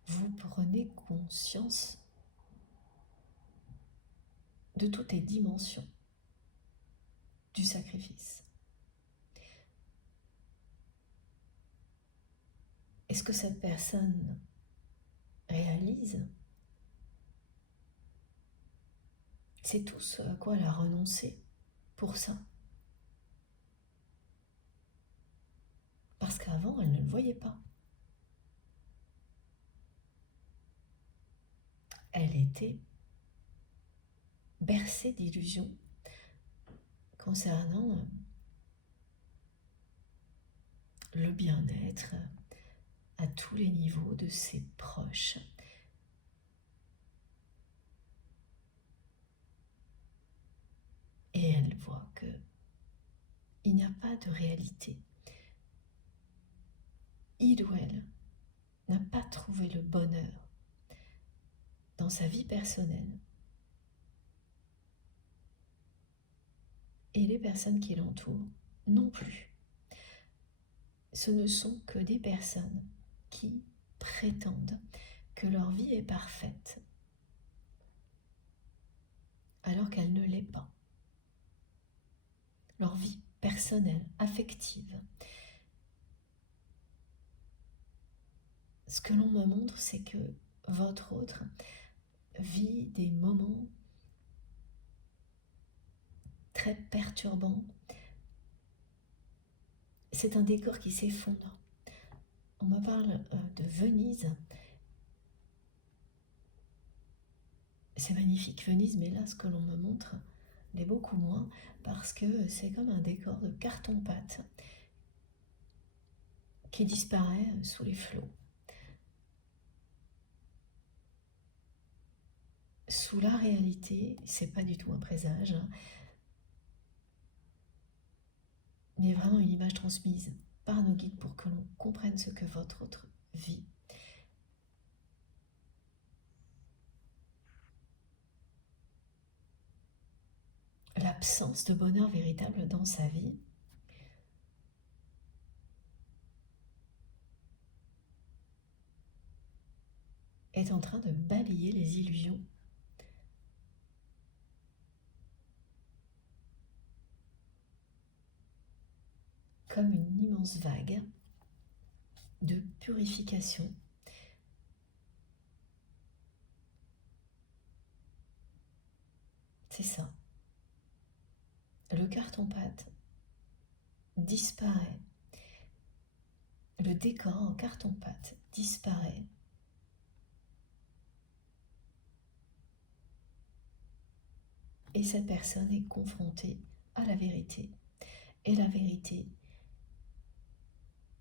vous prenez conscience de toutes les dimensions du sacrifice. Est-ce que cette personne réalise? C'est tout ce à quoi elle a renoncé pour ça. Parce qu'avant, elle ne le voyait pas. Elle était bercée d'illusions concernant le bien-être à tous les niveaux de ses proches. Et elle voit que il n'y a pas de réalité. Il ou elle n'a pas trouvé le bonheur dans sa vie personnelle. Et les personnes qui l'entourent non plus. Ce ne sont que des personnes qui prétendent que leur vie est parfaite, alors qu'elle ne l'est pas. Leur vie personnelle, affective. Ce que l'on me montre, c'est que votre autre vit des moments très perturbants. C'est un décor qui s'effondre. On me parle de Venise. C'est magnifique Venise, mais là, ce que l'on me montre l'est beaucoup moins, parce que c'est comme un décor de carton-pâte qui disparaît sous les flots. Sous la réalité, c'est pas du tout un présage, mais vraiment une image transmise par nos guides pour que l'on comprenne ce que votre autre vit. L'absence de bonheur véritable dans sa vie est en train de balayer les illusions comme une immense vague de purification. C'est ça. Le carton-pâte disparaît. Le décor en carton-pâte disparaît. Et cette personne est confrontée à la vérité. Et la vérité,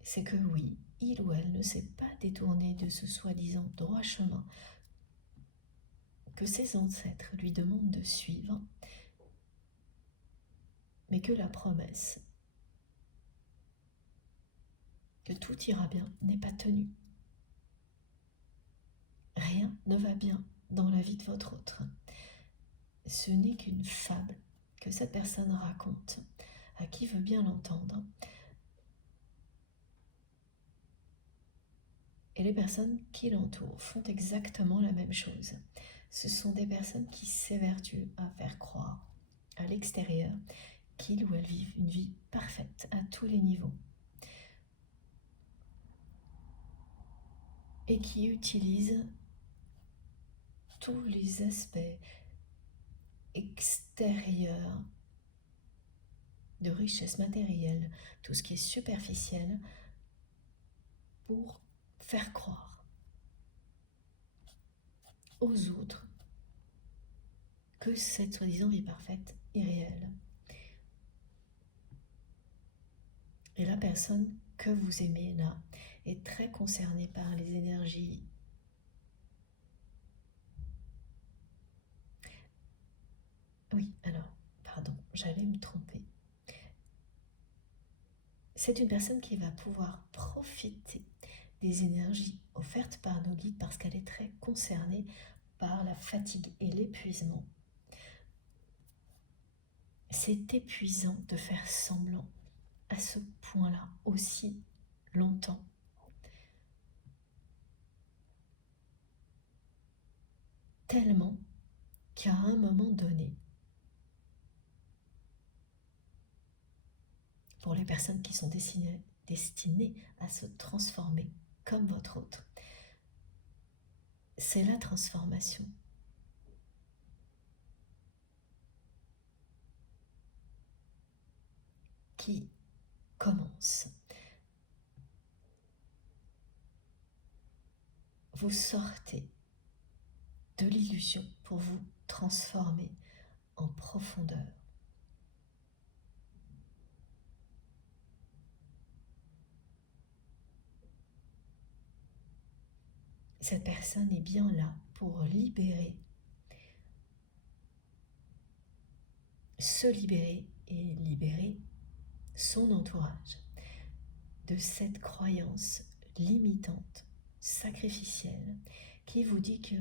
c'est que oui, il ou elle ne s'est pas détourné de ce soi-disant droit chemin que ses ancêtres lui demandent de suivre, mais que la promesse que tout ira bien n'est pas tenue. Rien ne va bien dans la vie de votre autre. Ce n'est qu'une fable que cette personne raconte à qui veut bien l'entendre. Et les personnes qui l'entourent font exactement la même chose. Ce sont des personnes qui s'évertuent à faire croire à l'extérieur qu'ils ou elles vivent une vie parfaite à tous les niveaux. Et qui utilisent tous les aspects extérieurs de richesse matérielle, tout ce qui est superficiel, pour faire croire aux autres que cette soi-disant vie parfaite est réelle. Et la personne que vous aimez là est très concernée par les énergies. Oui, alors, pardon, j'allais me tromper. C'est une personne qui va pouvoir profiter des énergies offertes par nos guides parce qu'elle est très concernée par la fatigue et l'épuisement. C'est épuisant de faire semblant à ce point-là aussi longtemps. Tellement qu'à un moment donné, pour les personnes qui sont destinées à se transformer comme votre autre, c'est la transformation qui commence. Vous sortez de l'illusion pour vous transformer en profondeur. Cette personne est bien là pour se libérer et libérer son entourage de cette croyance limitante, sacrificielle, qui vous dit que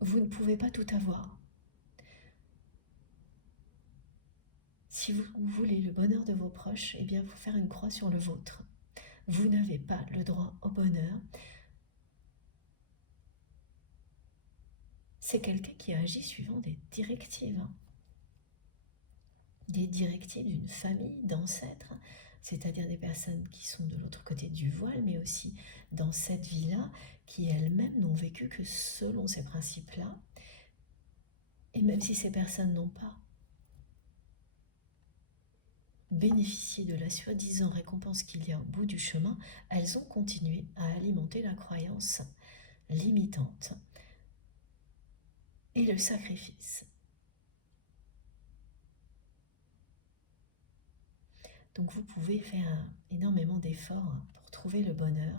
vous ne pouvez pas tout avoir. Si vous voulez le bonheur de vos proches, eh bien, il faut faire une croix sur le vôtre. Vous n'avez pas le droit au bonheur. C'est quelqu'un qui agit suivant des directives. Des directives d'une famille, d'ancêtres, c'est-à-dire des personnes qui sont de l'autre côté du voile, mais aussi dans cette vie-là, qui elles-mêmes n'ont vécu que selon ces principes-là. Et même si ces personnes n'ont pas bénéficié de la soi-disant récompense qu'il y a au bout du chemin, elles ont continué à alimenter la croyance limitante et le sacrifice. Donc vous pouvez faire énormément d'efforts pour trouver le bonheur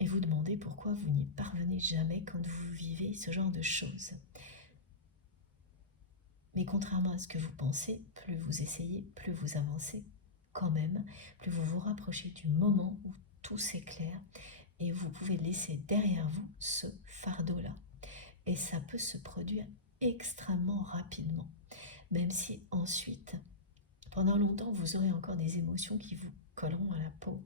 et vous demander pourquoi vous n'y parvenez jamais quand vous vivez ce genre de choses. Mais contrairement à ce que vous pensez, plus vous essayez, plus vous avancez quand même, plus vous vous rapprochez du moment où tout s'éclaire et vous pouvez laisser derrière vous ce fardeau-là. Et ça peut se produire extrêmement rapidement, même si ensuite, pendant longtemps, vous aurez encore des émotions qui vous colleront à la peau,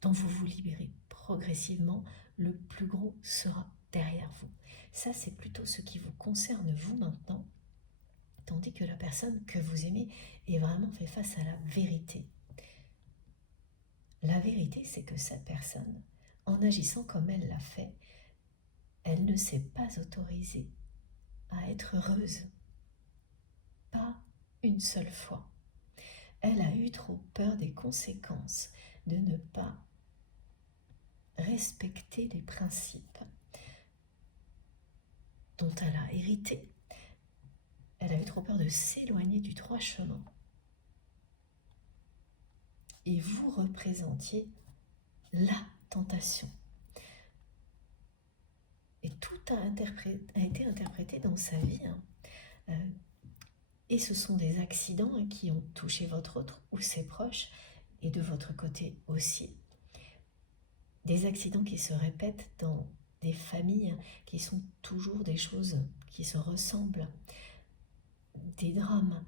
dont vous vous libérez progressivement, le plus gros sera derrière vous. Ça, c'est plutôt ce qui vous concerne vous maintenant, tandis que la personne que vous aimez est vraiment fait face à la vérité. La vérité, c'est que cette personne, en agissant comme elle l'a fait, elle ne s'est pas autorisée à être heureuse. Pas une seule fois. Elle a eu trop peur des conséquences de ne pas respecter les principes dont elle a hérité. Elle a eu trop peur de s'éloigner du droit chemin. Et vous représentiez la tentation. Et tout a été interprété dans sa vie. Et ce sont des accidents qui ont touché votre autre ou ses proches, et de votre côté aussi. Des accidents qui se répètent dans des familles qui sont toujours des choses qui se ressemblent. Des drames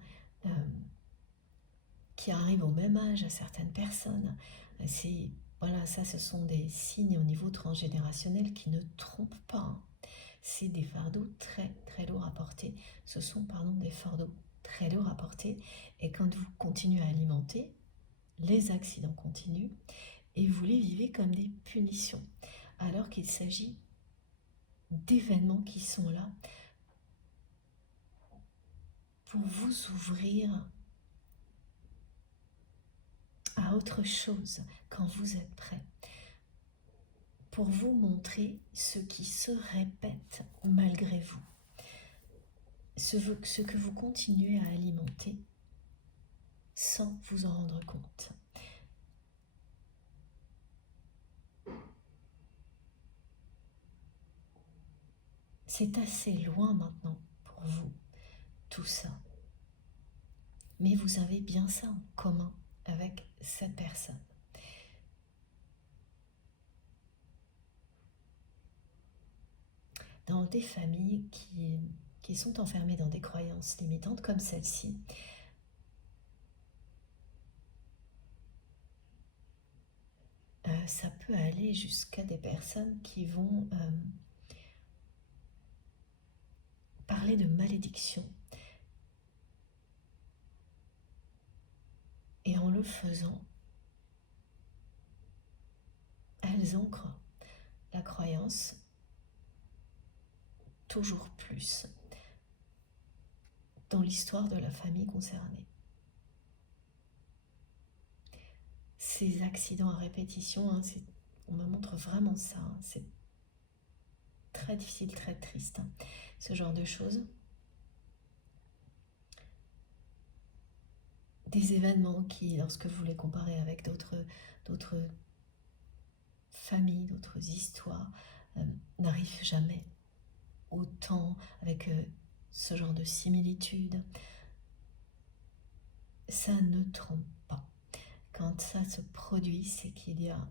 qui arrivent au même âge à certaines personnes. Voilà, ça, ce sont des signes au niveau transgénérationnel qui ne trompent pas. C'est des fardeaux très très lourds à porter. Ce sont, des fardeaux très lourds à porter. Et quand vous continuez à alimenter, les accidents continuent et vous les vivez comme des punitions. Alors qu'il s'agit d'événements qui sont là pour vous ouvrir à autre chose quand vous êtes prêt, pour vous montrer ce qui se répète malgré vous, ce que vous continuez à alimenter sans vous en rendre compte. C'est assez loin maintenant pour vous, tout ça. Mais vous avez bien ça en commun avec cette personne. Dans des familles qui sont enfermées dans des croyances limitantes comme celle-ci, ça peut aller jusqu'à des personnes qui vont parler de malédiction. Et en le faisant, elles ancrent la croyance toujours plus dans l'histoire de la famille concernée. Ces accidents à répétition, on me montre vraiment ça, c'est très difficile, très triste, ce genre de choses. Des événements qui, lorsque vous les comparez avec d'autres familles, d'autres histoires, n'arrivent jamais autant avec ce genre de similitude. Ça ne trompe pas. Quand ça se produit, c'est qu'il y a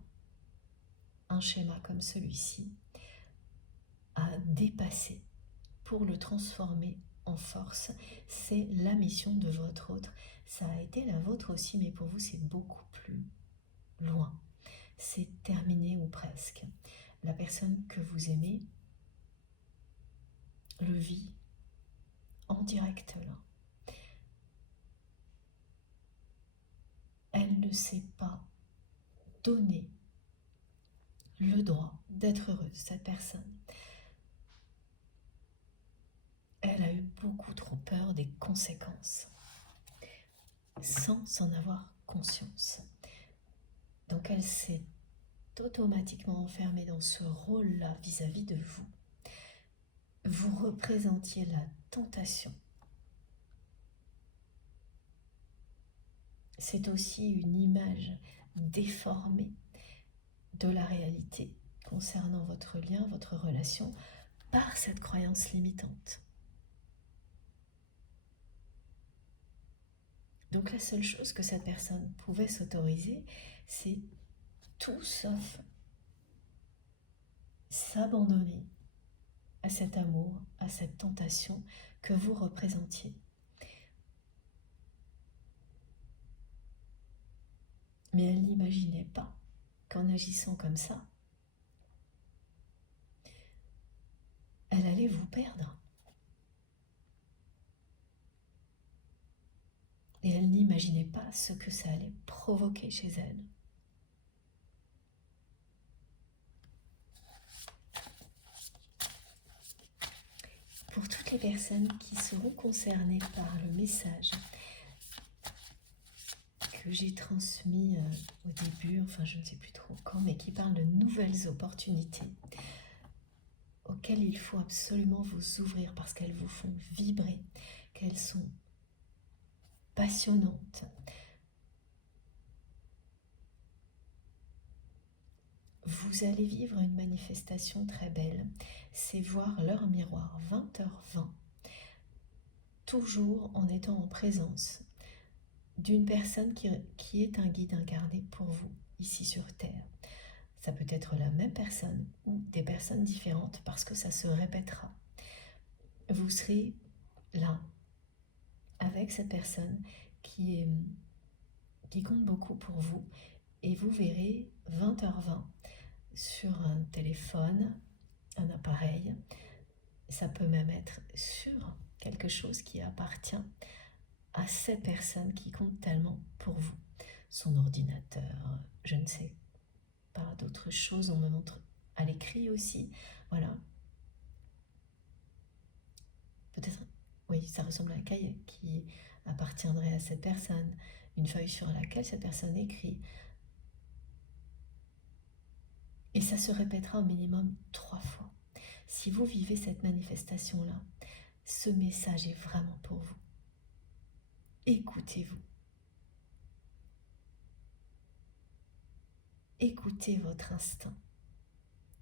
un schéma comme celui-ci à dépasser pour le transformer en force. C'est la mission de votre autre. Ça a été la vôtre aussi, mais pour vous, c'est beaucoup plus loin. C'est terminé ou presque. La personne que vous aimez le vit en direct là. Elle ne s'est pas donné le droit d'être heureuse, cette personne. Elle a eu beaucoup trop peur des conséquences, sans en avoir conscience. Donc elle s'est automatiquement enfermée dans ce rôle-là vis-à-vis de vous. Vous représentiez la tentation. C'est aussi une image déformée de la réalité concernant votre lien, votre relation, par cette croyance limitante. Donc la seule chose que cette personne pouvait s'autoriser, c'est tout sauf s'abandonner à cet amour, à cette tentation que vous représentiez. Mais elle n'imaginait pas qu'en agissant comme ça, elle allait vous perdre. Et elle n'imaginait pas ce que ça allait provoquer chez elle. Pour toutes les personnes qui seront concernées par le message que j'ai transmis au début, enfin je ne sais plus trop quand, mais qui parle de nouvelles opportunités auxquelles il faut absolument vous ouvrir parce qu'elles vous font vibrer, qu'elles sont passionnantes. Vous allez vivre une manifestation très belle, c'est voir l'heure miroir 20h20, toujours en étant en présence d'une personne qui est un guide incarné pour vous ici sur Terre. Ça peut être la même personne ou des personnes différentes parce que ça se répétera. Vous serez là avec cette personne qui compte beaucoup pour vous et vous verrez 20h20 sur un téléphone, un appareil. Ça peut même être sur quelque chose qui appartient à cette personne qui compte tellement pour vous. Son ordinateur, je ne sais pas, d'autres choses, on me montre à l'écrit aussi. Voilà. Peut-être, oui, ça ressemble à un cahier qui appartiendrait à cette personne. une feuille sur laquelle cette personne écrit. Et ça se répétera au minimum 3 fois. Si vous vivez cette manifestation-là, ce message est vraiment pour vous. Écoutez-vous. Écoutez votre instinct.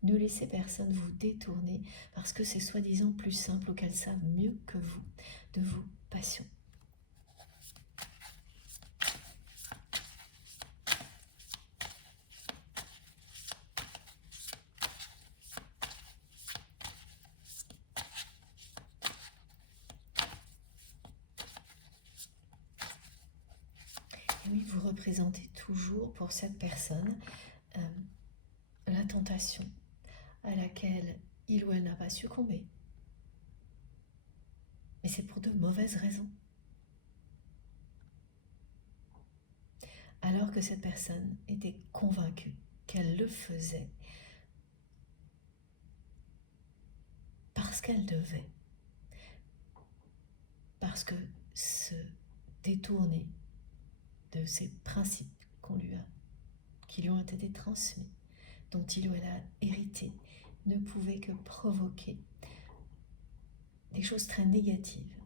Ne laissez personne vous détourner parce que c'est soi-disant plus simple ou qu'elles savent mieux que vous de vos passions. Et oui, vous représentez toujours pour cette personne la tentation à laquelle il ou elle n'a pas succombé. Mais c'est pour de mauvaises raisons. Alors que cette personne était convaincue qu'elle le faisait parce qu'elle devait. Parce que se détourner de ces principes qui lui ont été transmis, dont il ou elle a hérité, ne pouvait que provoquer des choses très négatives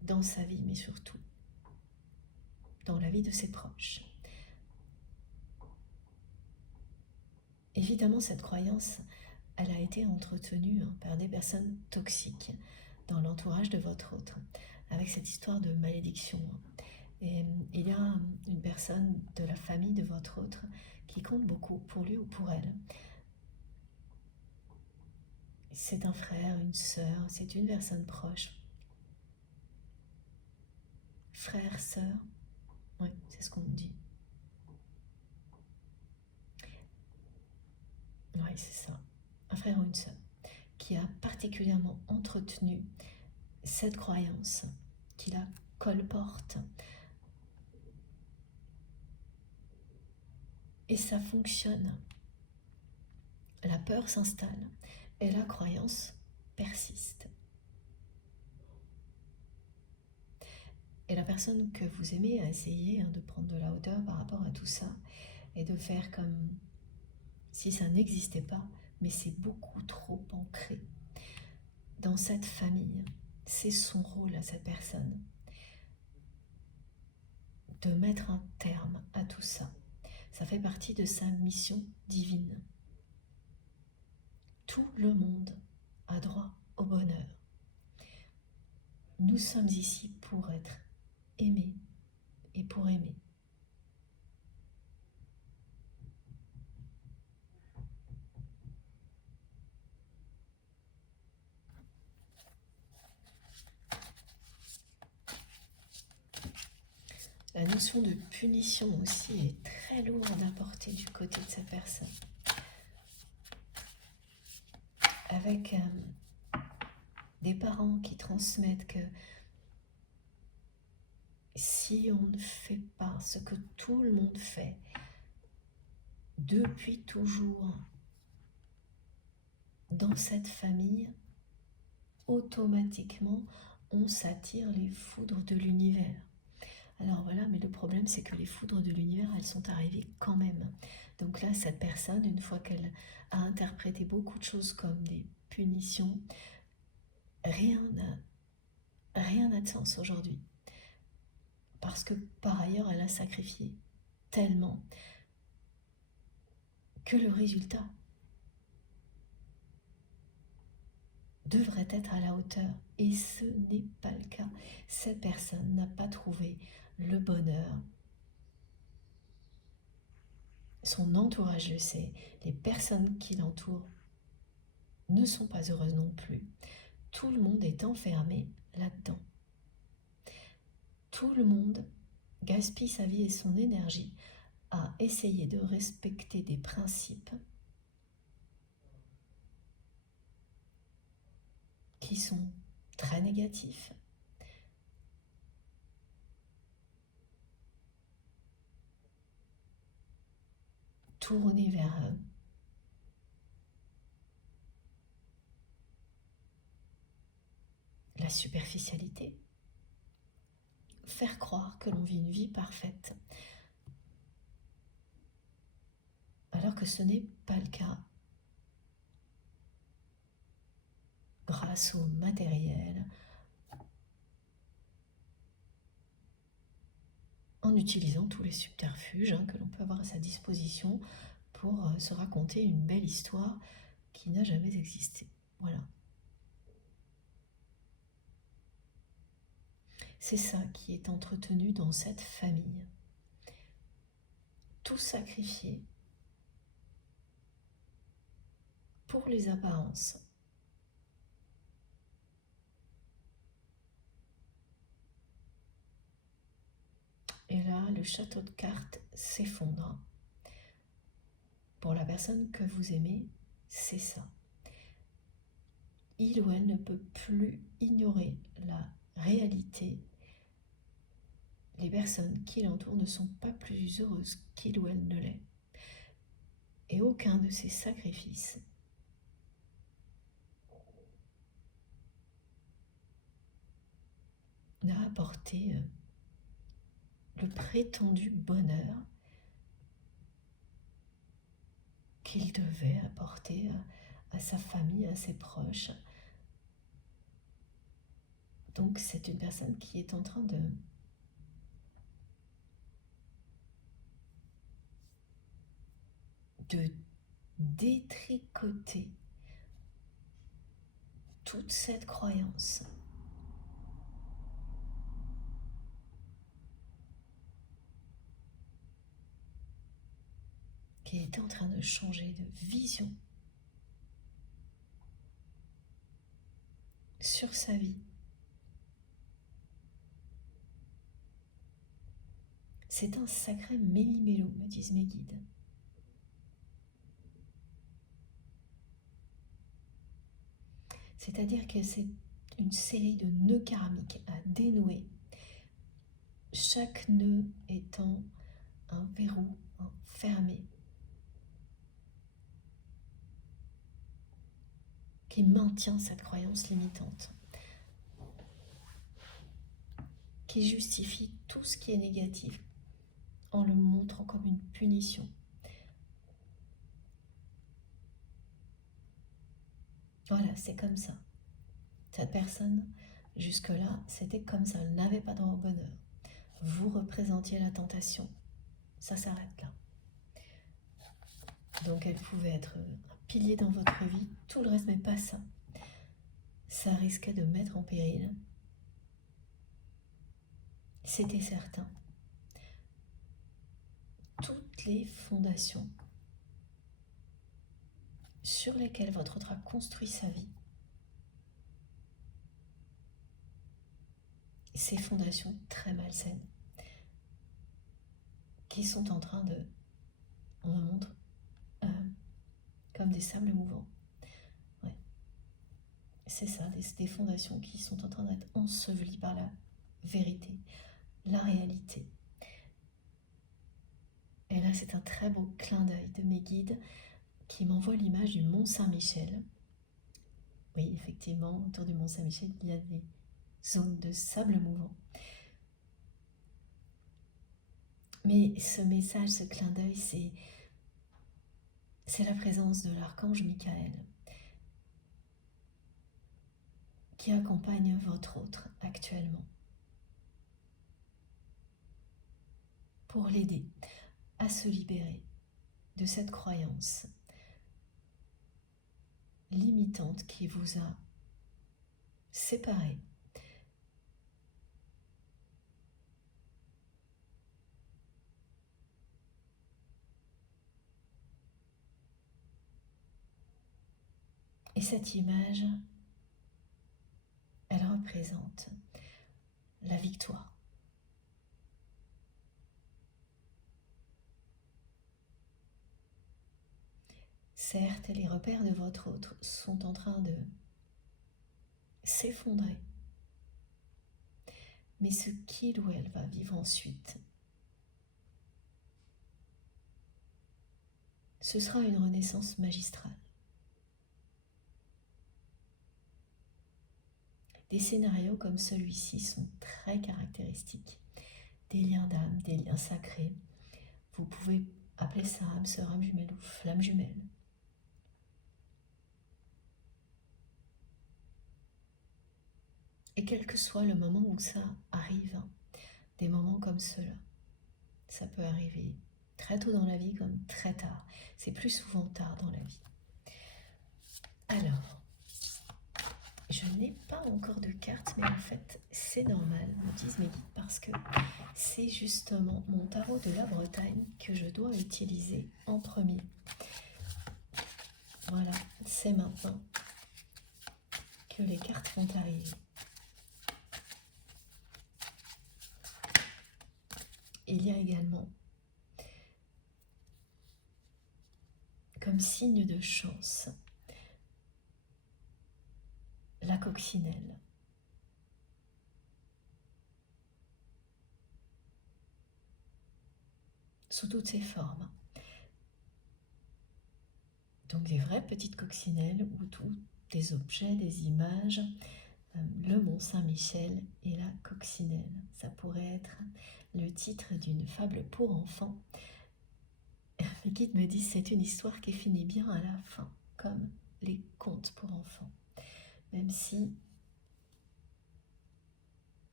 dans sa vie, mais surtout dans la vie de ses proches. Évidemment, cette croyance, elle a été entretenue par des personnes toxiques dans l'entourage de votre autre, avec cette histoire de malédiction. Et il y a une personne de la famille de votre autre qui compte beaucoup pour lui ou pour elle. C'est un frère, une sœur, c'est une personne proche. Frère, sœur, oui, c'est ce qu'on me dit. Oui, c'est ça. Un frère ou une sœur qui a particulièrement entretenu cette croyance, qui la colporte. Et ça fonctionne. La peur s'installe et la croyance persiste. Et la personne que vous aimez a essayé de prendre de la hauteur par rapport à tout ça et de faire comme si ça n'existait pas, mais c'est beaucoup trop ancré dans cette famille. C'est son rôle à cette personne de mettre un terme à tout ça. Ça fait partie de sa mission divine. Tout le monde a droit au bonheur. Nous sommes ici pour être aimés et pour aimer. La notion de punition aussi est très lourde à porter du côté de cette personne. Avec des parents qui transmettent que si on ne fait pas ce que tout le monde fait depuis toujours dans cette famille, automatiquement on s'attire les foudres de l'univers. Alors voilà, mais le problème c'est que les foudres de l'univers, elles sont arrivées quand même. Donc là, cette personne, une fois qu'elle a interprété beaucoup de choses comme des punitions, rien n'a de sens aujourd'hui. Parce que par ailleurs, elle a sacrifié tellement que le résultat devrait être à la hauteur. Et ce n'est pas le cas. Cette personne n'a pas trouvé le bonheur. Son entourage le sait. Les personnes qui l'entourent ne sont pas heureuses non plus. Tout le monde est enfermé là-dedans. Tout le monde gaspille sa vie et son énergie à essayer de respecter des principes qui sont très négatifs. Tournés vers la superficialité, faire croire que l'on vit une vie parfaite, alors que ce n'est pas le cas. Grâce au matériel, en utilisant tous les subterfuges que l'on peut avoir à sa disposition pour se raconter une belle histoire qui n'a jamais existé. Voilà. C'est ça qui est entretenu dans cette famille. Tout sacrifié pour les apparences. Et là, le château de cartes s'effondre. Pour la personne que vous aimez, c'est ça. Il ou elle ne peut plus ignorer la réalité. Les personnes qui l'entourent ne sont pas plus heureuses qu'il ou elle ne l'est. Et aucun de ces sacrifices n'a apporté le prétendu bonheur qu'il devait apporter à sa famille, à ses proches. Donc c'est une personne qui est en train de détricoter toute cette croyance. Qui est en train de changer de vision sur sa vie. C'est un sacré méli-mélo, me disent mes guides. C'est-à-dire que c'est une série de nœuds karmiques à dénouer, chaque nœud étant un verrou fermé qui maintient cette croyance limitante, qui justifie tout ce qui est négatif en le montrant comme une punition. Voilà, c'est comme ça. Cette personne, jusque-là, c'était comme ça, elle n'avait pas droit au bonheur. Vous représentiez la tentation. Ça s'arrête là. Donc elle pouvait être un pilier dans votre vie, tout le reste, mais pas ça. Ça risquait de mettre en péril. C'était certain. Toutes les fondations sur lesquelles votre autre a construit sa vie, ces fondations très malsaines, qui sont en train de, on me montre, comme des sables mouvants. Ouais. C'est ça, des fondations qui sont en train d'être ensevelies par la vérité, la réalité. Et là, c'est un très beau clin d'œil de mes guides qui m'envoient l'image du Mont Saint-Michel. Oui, effectivement, autour du Mont Saint-Michel, il y a des zones de sable mouvant. Mais ce message, ce clin d'œil, c'est la présence de l'archange Michael qui accompagne votre autre actuellement pour l'aider à se libérer de cette croyance limitante qui vous a séparé. Et cette image, elle représente la victoire. Certes, les repères de votre autre sont en train de s'effondrer, mais ce qu'il ou elle va vivre ensuite, ce sera une renaissance magistrale. Des scénarios comme celui-ci sont très caractéristiques. Des liens d'âme, des liens sacrés. Vous pouvez appeler ça âme sœur, âme jumelle ou flamme jumelle. Et quel que soit le moment où ça arrive, des moments comme ceux-là, ça peut arriver très tôt dans la vie comme très tard. C'est plus souvent tard dans la vie. Alors, je n'ai pas encore de carte, mais en fait, c'est normal, me disent mes guides, parce que c'est justement mon tarot de la Bretagne que je dois utiliser en premier. Voilà, c'est maintenant que les cartes vont arriver. Il y a également, comme signe de chance, la coccinelle. Sous toutes ses formes. Donc des vraies petites coccinelles où tout, des objets, des images, le Mont Saint-Michel et la coccinelle. Ça pourrait être le titre d'une fable pour enfants. Mes guides me disent que c'est une histoire qui finit bien à la fin, comme les contes pour enfants. Même si,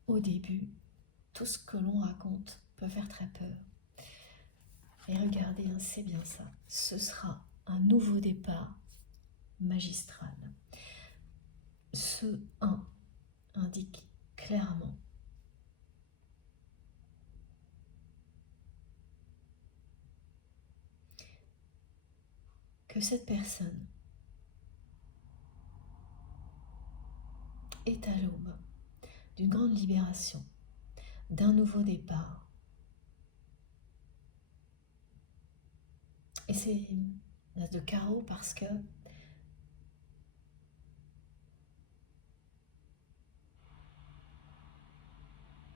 au début, tout ce que l'on raconte peut faire très peur. Et regardez, hein, c'est bien ça. Ce sera un nouveau départ magistral. Ce 1 indique clairement que cette personne est à l'aube d'une grande libération, d'un nouveau départ. Et c'est l'as de carreau parce que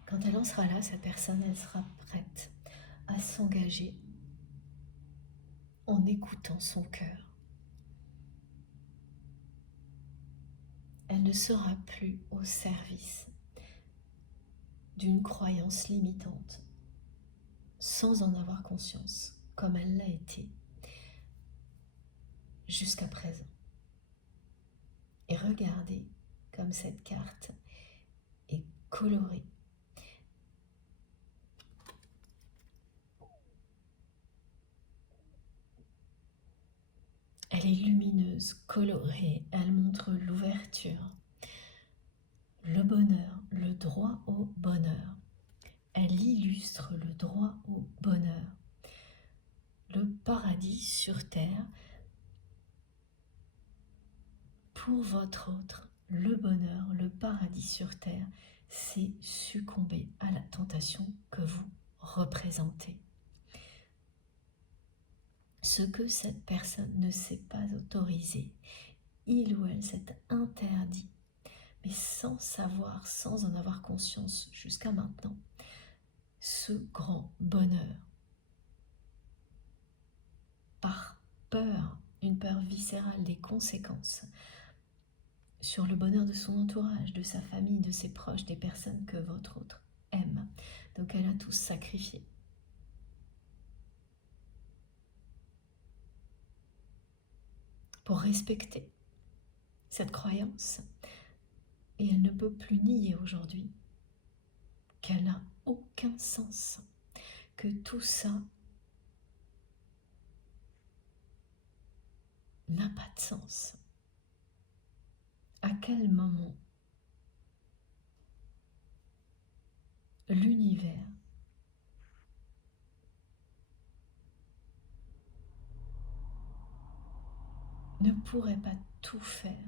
quand elle en sera là, cette personne, elle sera prête à s'engager en écoutant son cœur. Elle ne sera plus au service d'une croyance limitante, sans en avoir conscience, comme elle l'a été jusqu'à présent. Et regardez comme cette carte est colorée. Elle est lumineuse, colorée, elle montre l'ouverture, le bonheur, le droit au bonheur. Elle illustre le droit au bonheur, le paradis sur terre. Pour votre autre, le bonheur, le paradis sur terre, c'est succomber à la tentation que vous représentez. Ce que cette personne ne s'est pas autorisé, il ou elle s'est interdit, mais sans savoir, sans en avoir conscience jusqu'à maintenant, ce grand bonheur. Par peur, une peur viscérale des conséquences sur le bonheur de son entourage, de sa famille, de ses proches, des personnes que votre autre aime. Donc elle a tout sacrifié. Pour respecter cette croyance. Et elle ne peut plus nier aujourd'hui qu'elle n'a aucun sens, que tout ça n'a pas de sens. À quel moment l'univers ne pourrait pas tout faire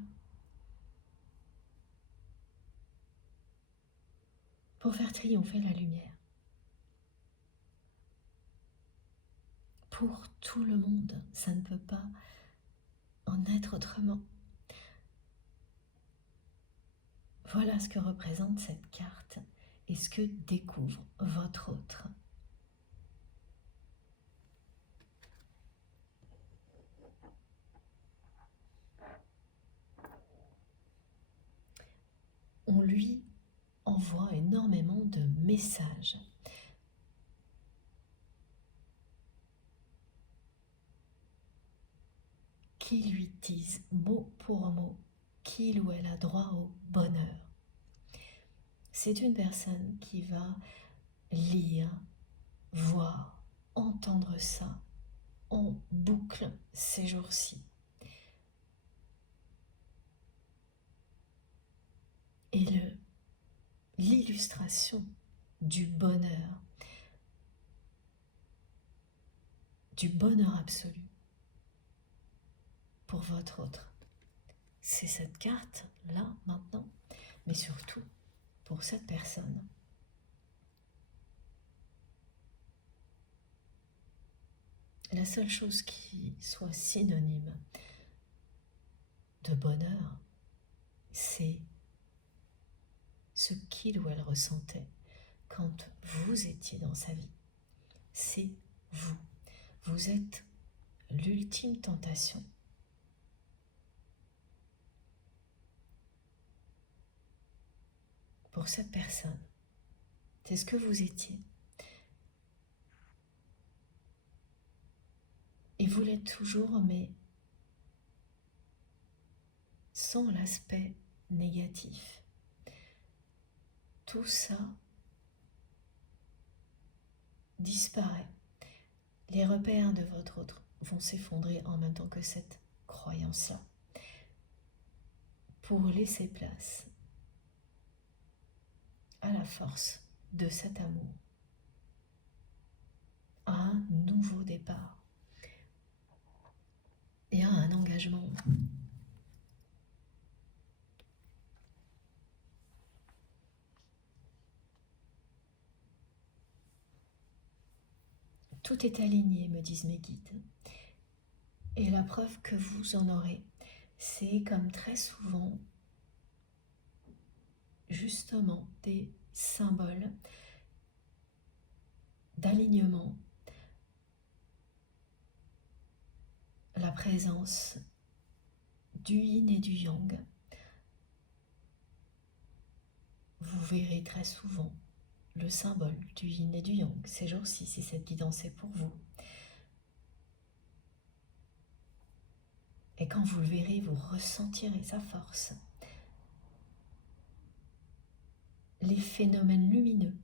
pour faire triompher la lumière. Pour tout le monde, ça ne peut pas en être autrement. Voilà ce que représente cette carte et ce que découvre votre autre. On lui envoie énormément de messages. Qui lui disent mot pour mot qu'il ou elle a droit au bonheur. C'est une personne qui va lire, voir, entendre ça en boucle ces jours-ci. Et l'illustration du bonheur absolu pour votre autre, c'est cette carte là maintenant, mais surtout pour cette personne. La seule chose qui soit synonyme de bonheur, c'est ce qu'il ou elle ressentait quand vous étiez dans sa vie. C'est vous. Vous êtes l'ultime tentation. Pour cette personne, c'est ce que vous étiez. Et vous l'êtes toujours, mais sans l'aspect négatif. Tout ça disparaît. Les repères de votre autre vont s'effondrer en même temps que cette croyance-là, pour laisser place à la force de cet amour, à un nouveau départ et à un engagement. Tout est aligné, me disent mes guides. Et la preuve que vous en aurez, c'est comme très souvent, justement, des symboles d'alignement, la présence du yin et du yang. Vous verrez très souvent le symbole du yin et du yang ces jours-ci, si cette guidance est pour vous. Et quand vous le verrez, vous ressentirez sa force. Les phénomènes lumineux,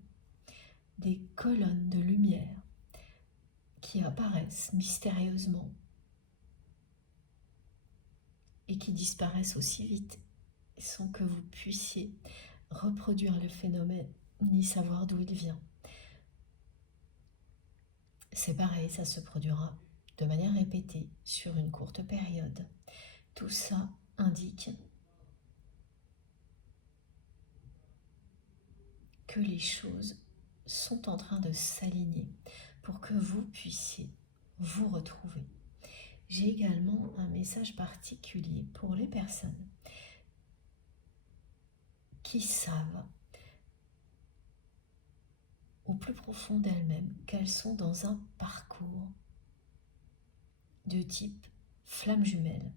des colonnes de lumière qui apparaissent mystérieusement et qui disparaissent aussi vite sans que vous puissiez reproduire le phénomène ni savoir d'où il vient. C'est pareil, ça se produira de manière répétée sur une courte période. Tout ça indique que les choses sont en train de s'aligner pour que vous puissiez vous retrouver. J'ai également un message particulier pour les personnes qui savent au plus profond d'elles-mêmes qu'elles sont dans un parcours de type flamme jumelle,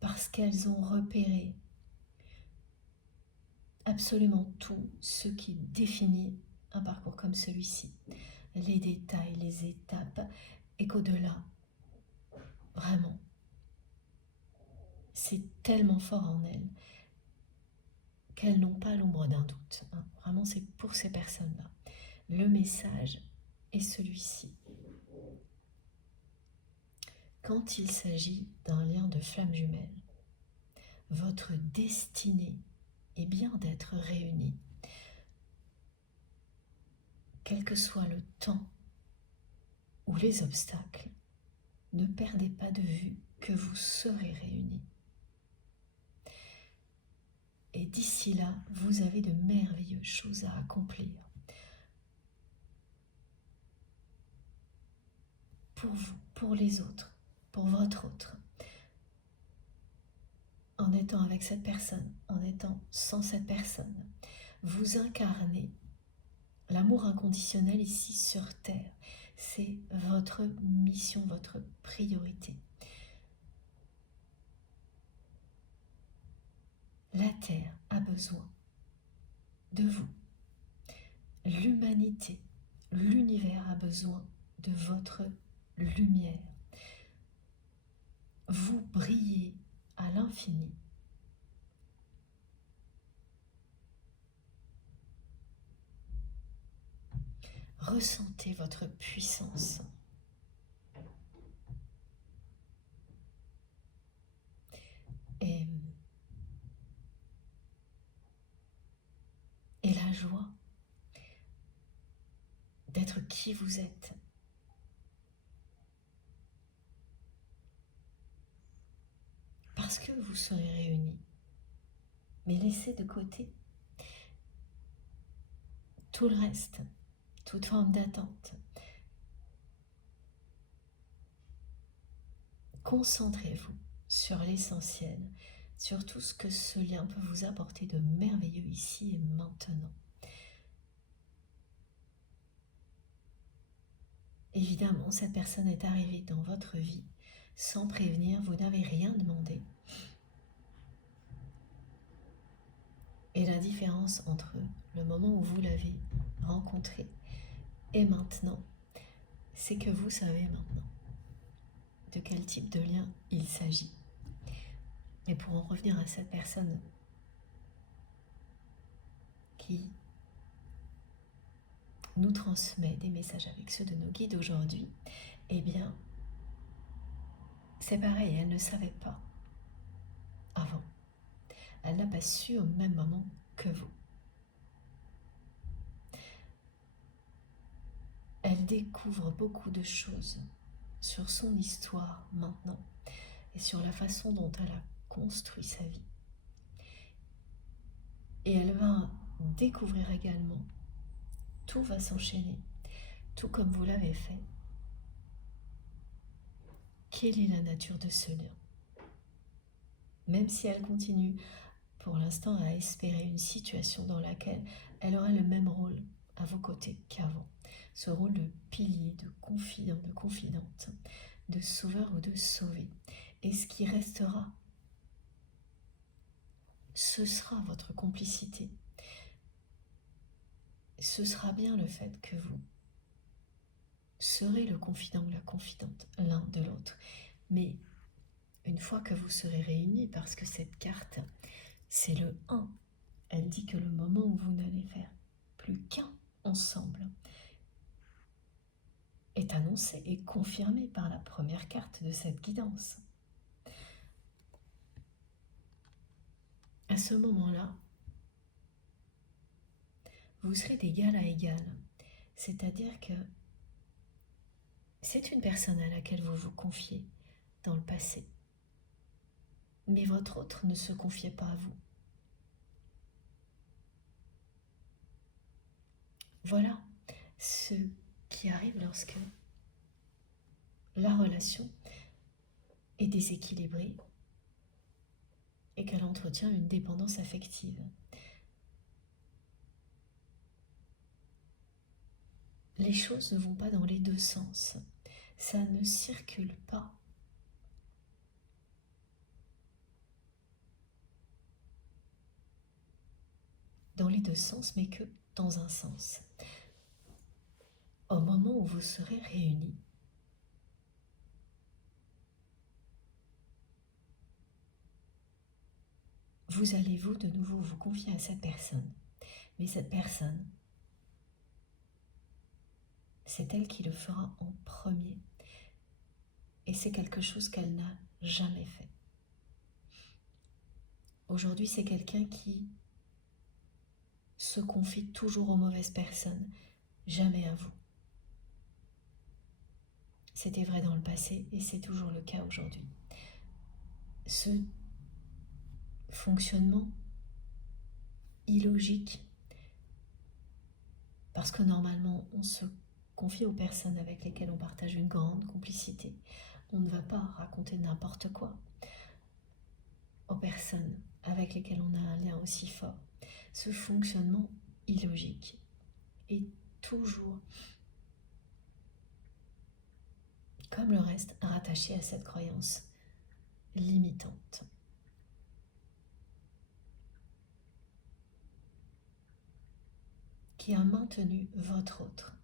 parce qu'elles ont repéré absolument tout ce qui définit un parcours comme celui-ci, les détails, les étapes, et qu'au-delà, vraiment, c'est tellement fort en elles qu'elles n'ont pas l'ombre d'un doute. Vraiment, c'est pour ces personnes-là. Le message est celui-ci. Quand il s'agit d'un lien de flamme jumelle, votre destinée est bien d'être réunis. Quel que soit le temps ou les obstacles, ne perdez pas de vue que vous serez réunis. Et d'ici là, vous avez de merveilleuses choses à accomplir. Pour vous, pour les autres, pour votre autre. En étant avec cette personne, en étant sans cette personne. Vous incarnez l'amour inconditionnel ici sur Terre. C'est votre mission, votre priorité. La Terre a besoin de vous. L'humanité, l'univers a besoin de votre lumière. Vous brillez à l'infini. Ressentez votre puissance. Et la joie d'être qui vous êtes. Parce que vous serez réunis. Mais laissez de côté tout le reste, toute forme d'attente. Concentrez-vous sur l'essentiel, sur tout ce que ce lien peut vous apporter de merveilleux ici et maintenant. Évidemment, cette personne est arrivée dans votre vie sans prévenir, vous n'avez rien demandé. Et la différence entre le moment où vous l'avez rencontré et maintenant, c'est que vous savez maintenant de quel type de lien il s'agit. Et pour en revenir à cette personne qui nous transmet des messages avec ceux de nos guides aujourd'hui, eh bien, c'est pareil, elle ne savait pas avant. Elle n'a pas su au même moment que vous. Elle découvre beaucoup de choses sur son histoire maintenant et sur la façon dont elle a construit sa vie. Et elle va découvrir également, tout va s'enchaîner, tout comme vous l'avez fait. Quelle est la nature de ce lien? Même si elle continue pour l'instant à espérer une situation dans laquelle elle aura le même rôle à vos côtés qu'avant. Ce rôle de pilier, de confident, de confidente, de sauveur ou de sauvé. Et ce qui restera, ce sera votre complicité. Ce sera bien le fait que vous serez le confident ou la confidente l'un de l'autre. Mais une fois que vous serez réunis, parce que cette carte, c'est le 1, elle dit que le moment où vous n'allez faire plus qu'un ensemble est annoncé et confirmé par la première carte de cette guidance. À ce moment-là, vous serez d'égal à égal, c'est-à-dire que c'est une personne à laquelle vous vous confiez dans le passé, mais votre autre ne se confiait pas à vous. Voilà ce qui arrive lorsque la relation est déséquilibrée et qu'elle entretient une dépendance affective. Les choses ne vont pas dans les deux sens. Ça ne circule pas. Dans les deux sens, mais que dans un sens. Au moment où vous serez réunis, vous allez de nouveau vous confier à cette personne. Mais cette personne, c'est elle qui le fera en premier. Et c'est quelque chose qu'elle n'a jamais fait. Aujourd'hui, c'est quelqu'un qui se confie toujours aux mauvaises personnes, jamais à vous. C'était vrai dans le passé et c'est toujours le cas aujourd'hui. Ce fonctionnement illogique, parce que normalement on se confie aux personnes avec lesquelles on partage une grande complicité. On ne va pas raconter n'importe quoi aux personnes avec lesquelles on a un lien aussi fort. Ce fonctionnement illogique est toujours, comme le reste, rattaché à cette croyance limitante. qui a maintenu votre autre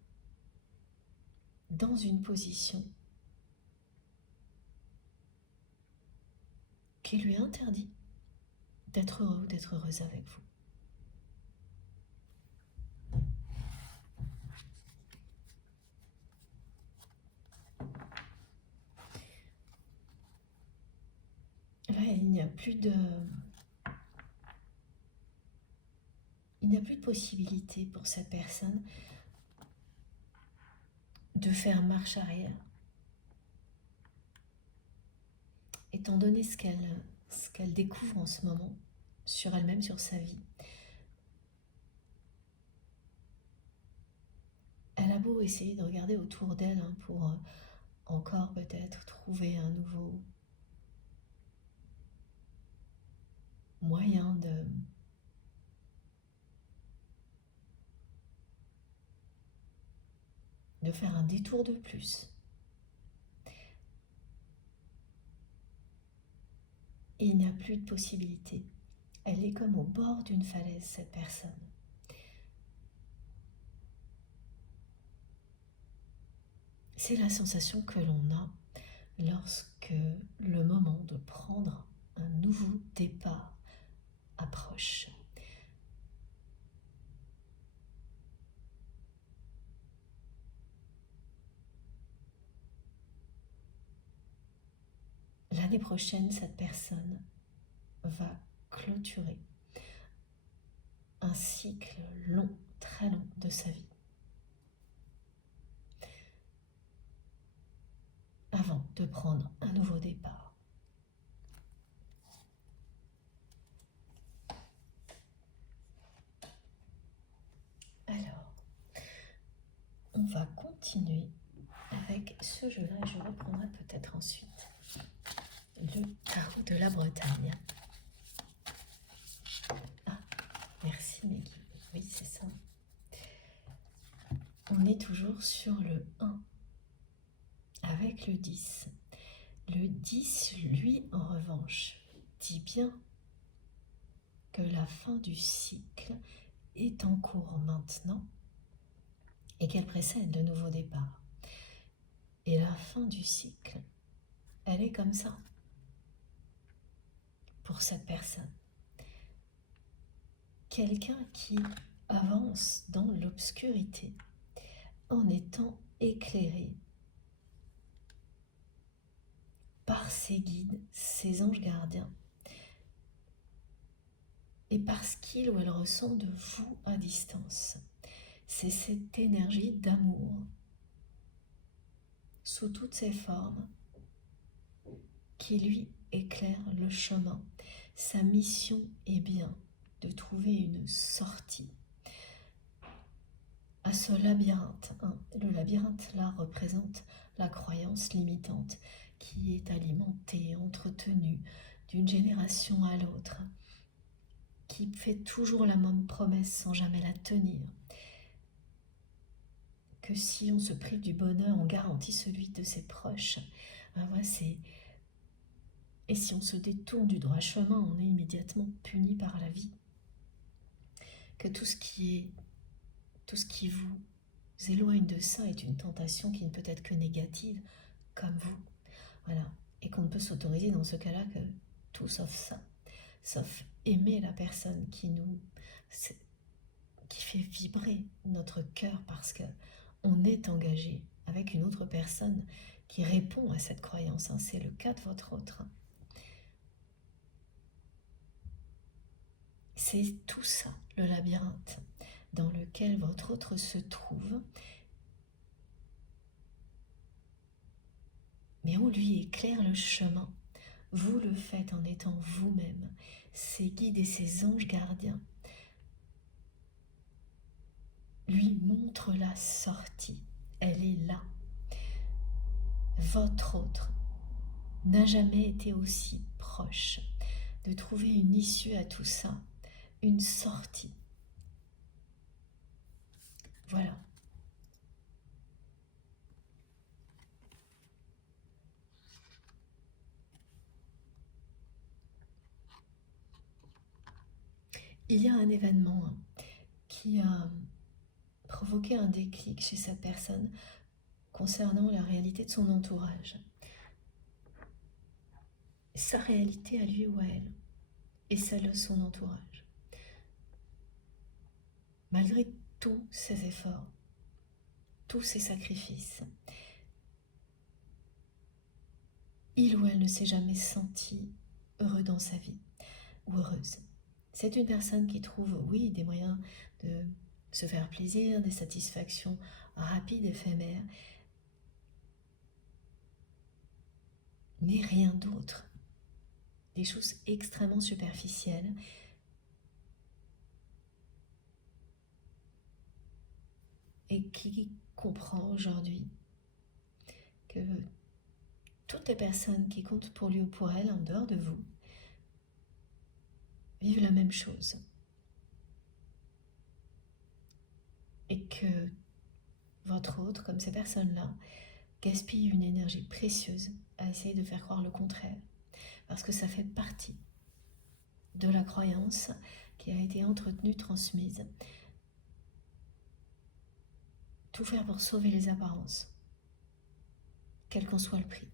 dans une position qui lui interdit d'être heureux ou d'être heureuse avec vous. Là, il n'y a plus de possibilité pour cette personne de faire marche arrière, étant donné ce qu'elle découvre en ce moment sur elle-même, sur sa vie. Elle a beau essayer de regarder autour d'elle pour encore peut-être trouver un nouveau moyen de faire un détour de plus. Et il n'y a plus de possibilité. Elle est comme au bord d'une falaise, cette personne. C'est la sensation que l'on a lorsque le moment de prendre un nouveau départ approche. L'année prochaine, cette personne va clôturer un cycle long, très long de sa vie. Avant de prendre un nouveau départ. Alors, on va continuer avec ce jeu-là et je reprendrai peut-être ensuite le tarot de la Bretagne. Ah, merci Meggy. Oui, c'est ça. On est toujours sur le 1 avec le 10. Le 10, lui, en revanche, dit bien que la fin du cycle est en cours maintenant et qu'elle précède le nouveau départ. Et la fin du cycle, elle est comme ça pour cette personne. Quelqu'un qui avance dans l'obscurité en étant éclairé par ses guides, ses anges gardiens, et parce qu'il ou elle ressent de vous à distance. C'est cette énergie d'amour sous toutes ses formes qui lui éclaire le chemin. Sa mission est bien de trouver une sortie à ce labyrinthe. Le labyrinthe là représente la croyance limitante qui est alimentée, entretenue d'une génération à l'autre, qui fait toujours la même promesse sans jamais la tenir. Que si on se prive du bonheur, on garantit celui de ses proches. Et si on se détourne du droit chemin, on est immédiatement puni par la vie. Que tout ce qui vous éloigne de ça est une tentation qui ne peut être que négative, comme vous. Voilà. Et qu'on ne peut s'autoriser dans ce cas-là que tout sauf ça. Sauf aimer la personne qui fait vibrer notre cœur parce que on est engagé avec une autre personne qui répond à cette croyance. C'est le cas de votre autre. C'est tout ça, le labyrinthe dans lequel votre autre se trouve, mais où lui éclaire le chemin. Vous le faites en étant vous-même, ses guides et ses anges gardiens lui montrent la sortie. Elle est là. Votre autre n'a jamais été aussi proche de trouver une issue à tout ça, une sortie. Voilà. Il y a un événement qui provoquer un déclic chez cette personne concernant la réalité de son entourage. Sa réalité à lui ou à elle, et celle de son entourage. Malgré tous ses efforts, tous ses sacrifices, il ou elle ne s'est jamais senti heureux dans sa vie, ou heureuse. C'est une personne qui trouve, oui, des moyens de se faire plaisir, des satisfactions rapides, éphémères, mais rien d'autre. Des choses extrêmement superficielles et qui comprend aujourd'hui que toutes les personnes qui comptent pour lui ou pour elle en dehors de vous vivent la même chose. Et que votre autre, comme ces personnes-là, gaspille une énergie précieuse à essayer de faire croire le contraire. Parce que ça fait partie de la croyance qui a été entretenue, transmise. Tout faire pour sauver les apparences, quel qu'en soit le prix.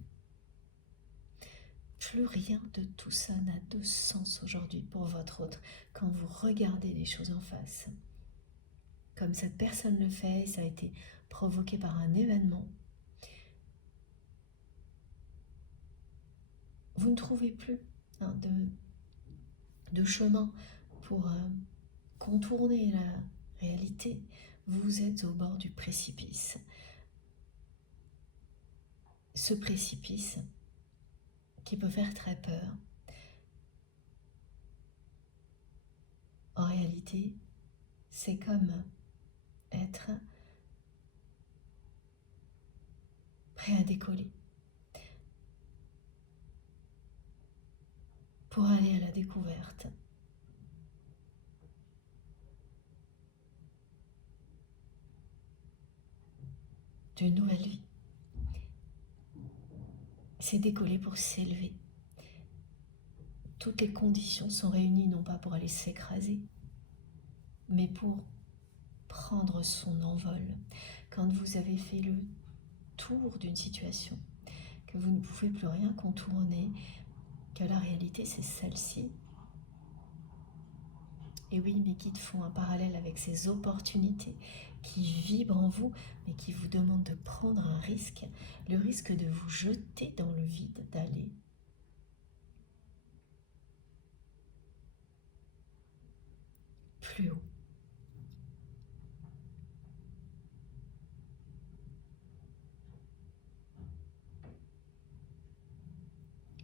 Plus rien de tout ça n'a de sens aujourd'hui pour votre autre quand vous regardez les choses en face. Comme cette personne le fait, ça a été provoqué par un événement. Vous ne trouvez plus de chemin pour contourner la réalité. Vous êtes au bord du précipice. Ce précipice qui peut faire très peur, en réalité, c'est comme être prêt à décoller pour aller à la découverte d'une nouvelle vie. C'est décoller pour s'élever. Toutes les conditions sont réunies non pas pour aller s'écraser, mais pour prendre son envol. Quand vous avez fait le tour d'une situation, que vous ne pouvez plus rien contourner, que la réalité c'est celle-ci. Et oui, mes guides font un parallèle avec ces opportunités qui vibrent en vous, mais qui vous demandent de prendre un risque, le risque de vous jeter dans le vide, d'aller plus haut.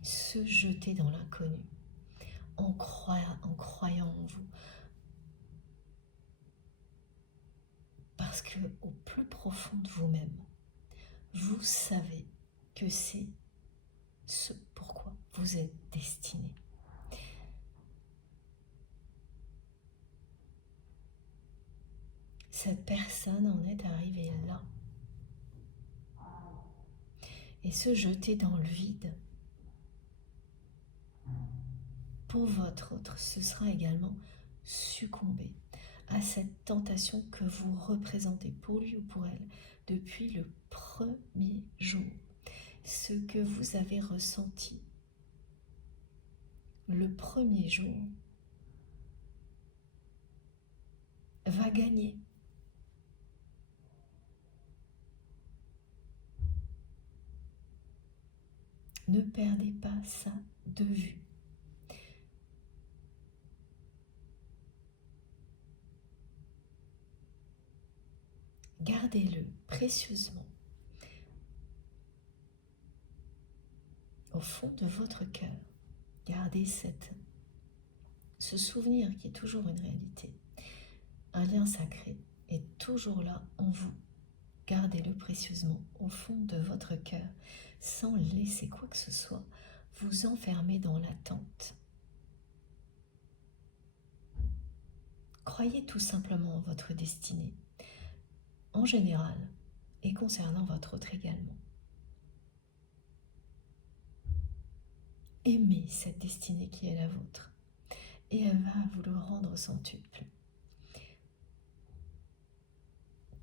Se jeter dans l'inconnu, en croyant en vous. Parce que au plus profond de vous-même, vous savez que c'est ce pourquoi vous êtes destiné. Cette personne en est arrivée là. Et se jeter dans le vide, pour votre autre, ce sera également succomber à cette tentation que vous représentez pour lui ou pour elle depuis le premier jour. Ce que vous avez ressenti le premier jour va gagner. Ne perdez pas ça de vue. Gardez-le précieusement au fond de votre cœur. Gardez ce souvenir qui est toujours une réalité. Un lien sacré est toujours là en vous. Gardez-le précieusement au fond de votre cœur, sans laisser quoi que ce soit vous enfermer dans l'attente. Croyez tout simplement en votre destinée, en général, et concernant votre autre également. Aimez cette destinée qui est la vôtre, et elle va vous le rendre centuple.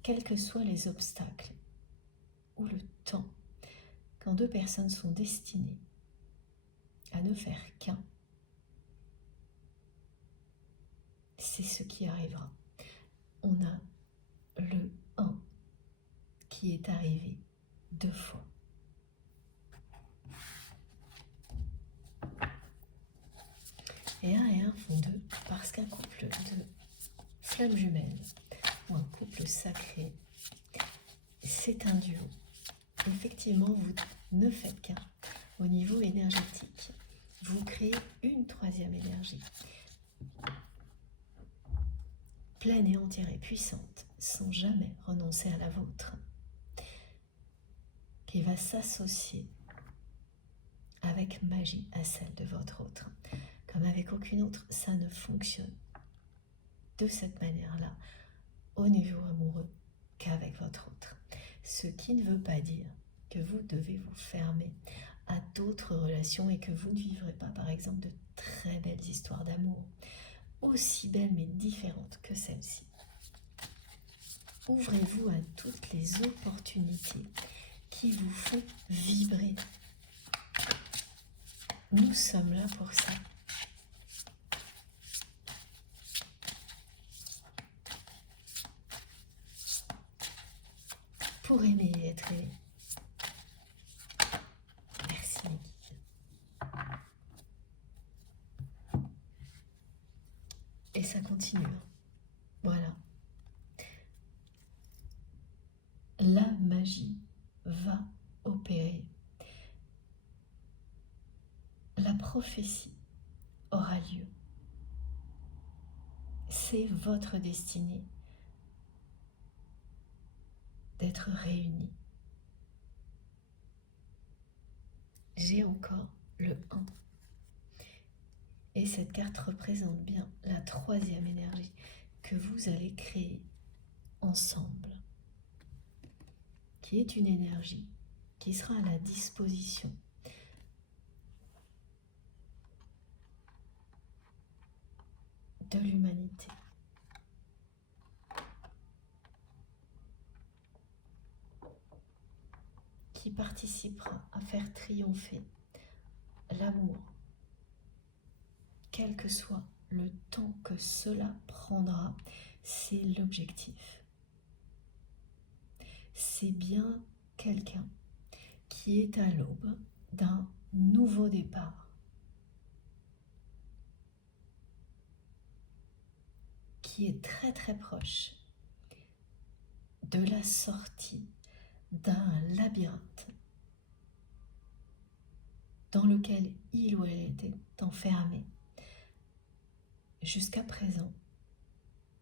quels que soient les obstacles ou le temps, quand deux personnes sont destinées à ne faire qu'un, c'est ce qui arrivera. On a le 1 qui est arrivé 2 fois. Et 1 et 1 font 2 parce qu'un couple de flammes jumelles ou un couple sacré, c'est un duo. Effectivement, vous ne faites qu'un. Au niveau énergétique, vous créez une 3e énergie, pleine et entière et puissante, sans jamais renoncer à la vôtre, qui va s'associer avec magie à celle de votre autre. Comme avec aucune autre, ça ne fonctionne de cette manière-là, au niveau amoureux, qu'avec votre autre. Ce qui ne veut pas dire que vous devez vous fermer à d'autres relations et que vous ne vivrez pas, par exemple, de très belles histoires d'amour, aussi belles mais différentes que celle-ci. Ouvrez-vous à toutes les opportunités qui vous font vibrer. Nous sommes là pour ça. Pour aimer et être aimé. Merci mes guides. Et ça continue. Voilà. La magie va opérer. La prophétie aura lieu. C'est votre destinée d'être réunis. J'ai encore le 1. Et cette carte représente bien la 3e énergie que vous allez créer ensemble, qui est une énergie qui sera à la disposition de l'humanité. Qui participera à faire triompher l'amour, quel que soit le temps que cela prendra. C'est l'objectif. C'est bien quelqu'un qui est à l'aube d'un nouveau départ, qui est très très proche de la sortie d'un labyrinthe dans lequel il ou elle était enfermé jusqu'à présent,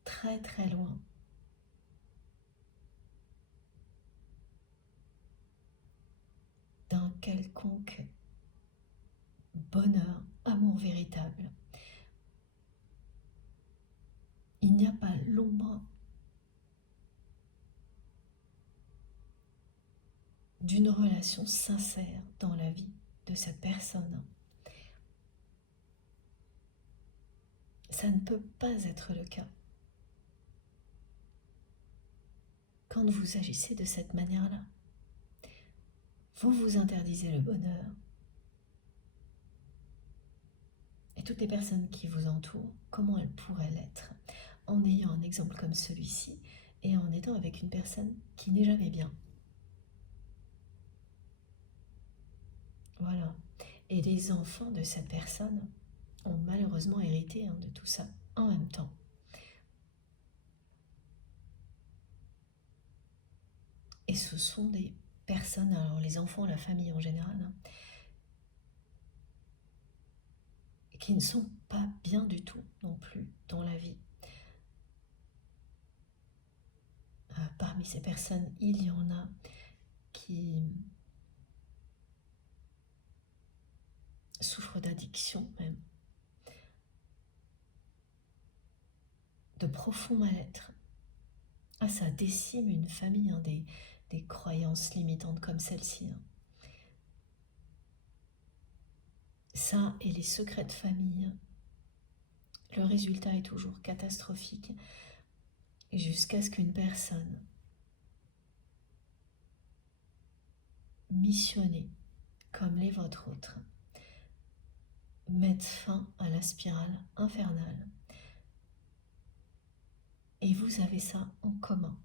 très très loin d'un quelconque bonheur, amour véritable. Il n'y a pas l'ombre d'une relation sincère dans la vie de cette personne. Ça ne peut pas être le cas. Quand vous agissez de cette manière-là, vous vous interdisez le bonheur. Et toutes les personnes qui vous entourent, comment elles pourraient l'être en ayant un exemple comme celui-ci et en étant avec une personne qui n'est jamais bien. Voilà. Et les enfants de cette personne ont malheureusement hérité de tout ça en même temps. Et ce sont des personnes, alors les enfants, la famille en général, qui ne sont pas bien du tout non plus dans la vie. Parmi ces personnes, il y en a qui souffrent d'addiction même, de profond mal-être. Ça décime une famille, des croyances limitantes comme celle-ci. Ça et les secrets de famille, le résultat est toujours catastrophique jusqu'à ce qu'une personne missionnés, comme les vôtres autres, mettent fin à la spirale infernale. Et vous avez ça en commun.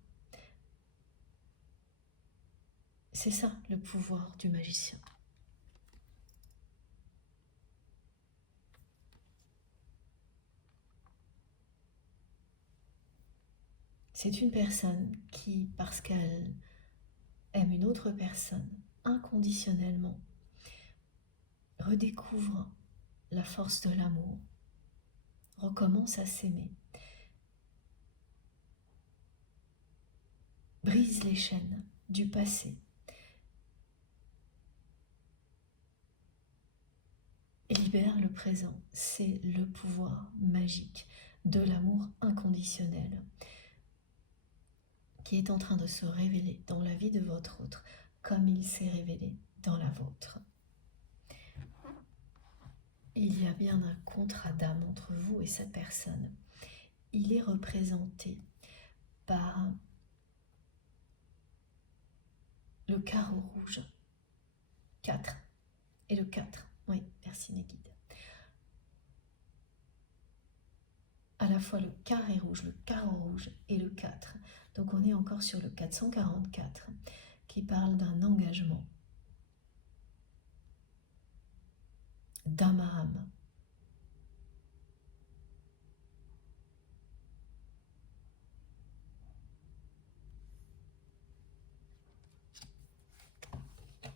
C'est ça le pouvoir du magicien. C'est une personne qui, parce qu'elle aime une autre personne inconditionnellement, redécouvre la force de l'amour, recommence à s'aimer, brise les chaînes du passé et libère le présent. C'est le pouvoir magique de l'amour inconditionnel qui est en train de se révéler dans la vie de votre autre comme il s'est révélé dans la vôtre. Il y a bien un contrat d'âme entre vous et cette personne. Il est représenté par le carreau rouge, 4, et le 4. Oui, merci mes guides. À la fois le carré rouge, le carreau rouge et le 4. Donc on est encore sur le 444 qui parle d'un engagement, d'âme à âme.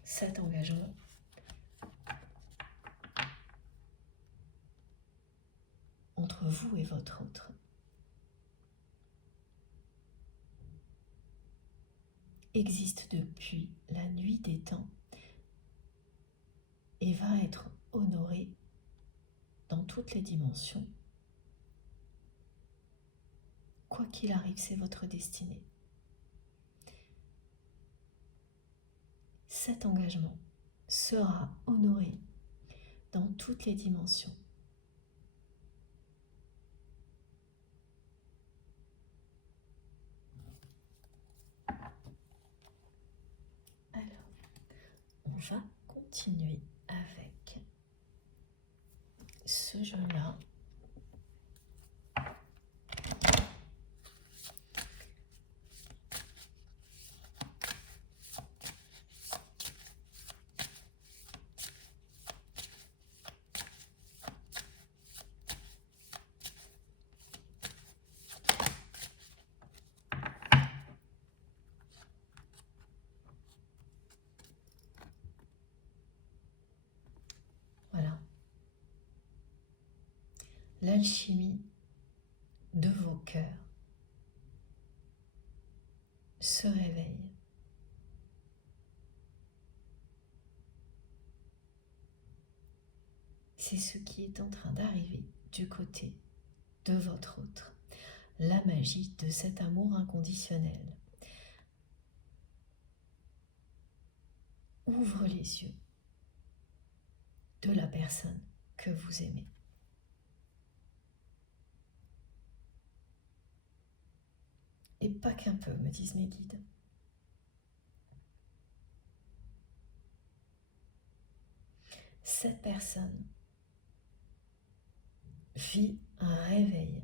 Cet engagement entre vous et votre autre existe depuis la nuit des temps et va être honoré dans toutes les dimensions. Quoi qu'il arrive, c'est votre destinée. Cet engagement sera honoré dans toutes les dimensions. Alors, on va continuer avec ce jeu-là. Voilà. L'alchimie de vos cœurs se réveille. C'est ce qui est en train d'arriver du côté de votre autre. La magie de cet amour inconditionnel. Ouvre les yeux de la personne que vous aimez. Et pas qu'un peu, me disent mes guides. Cette personne vit un réveil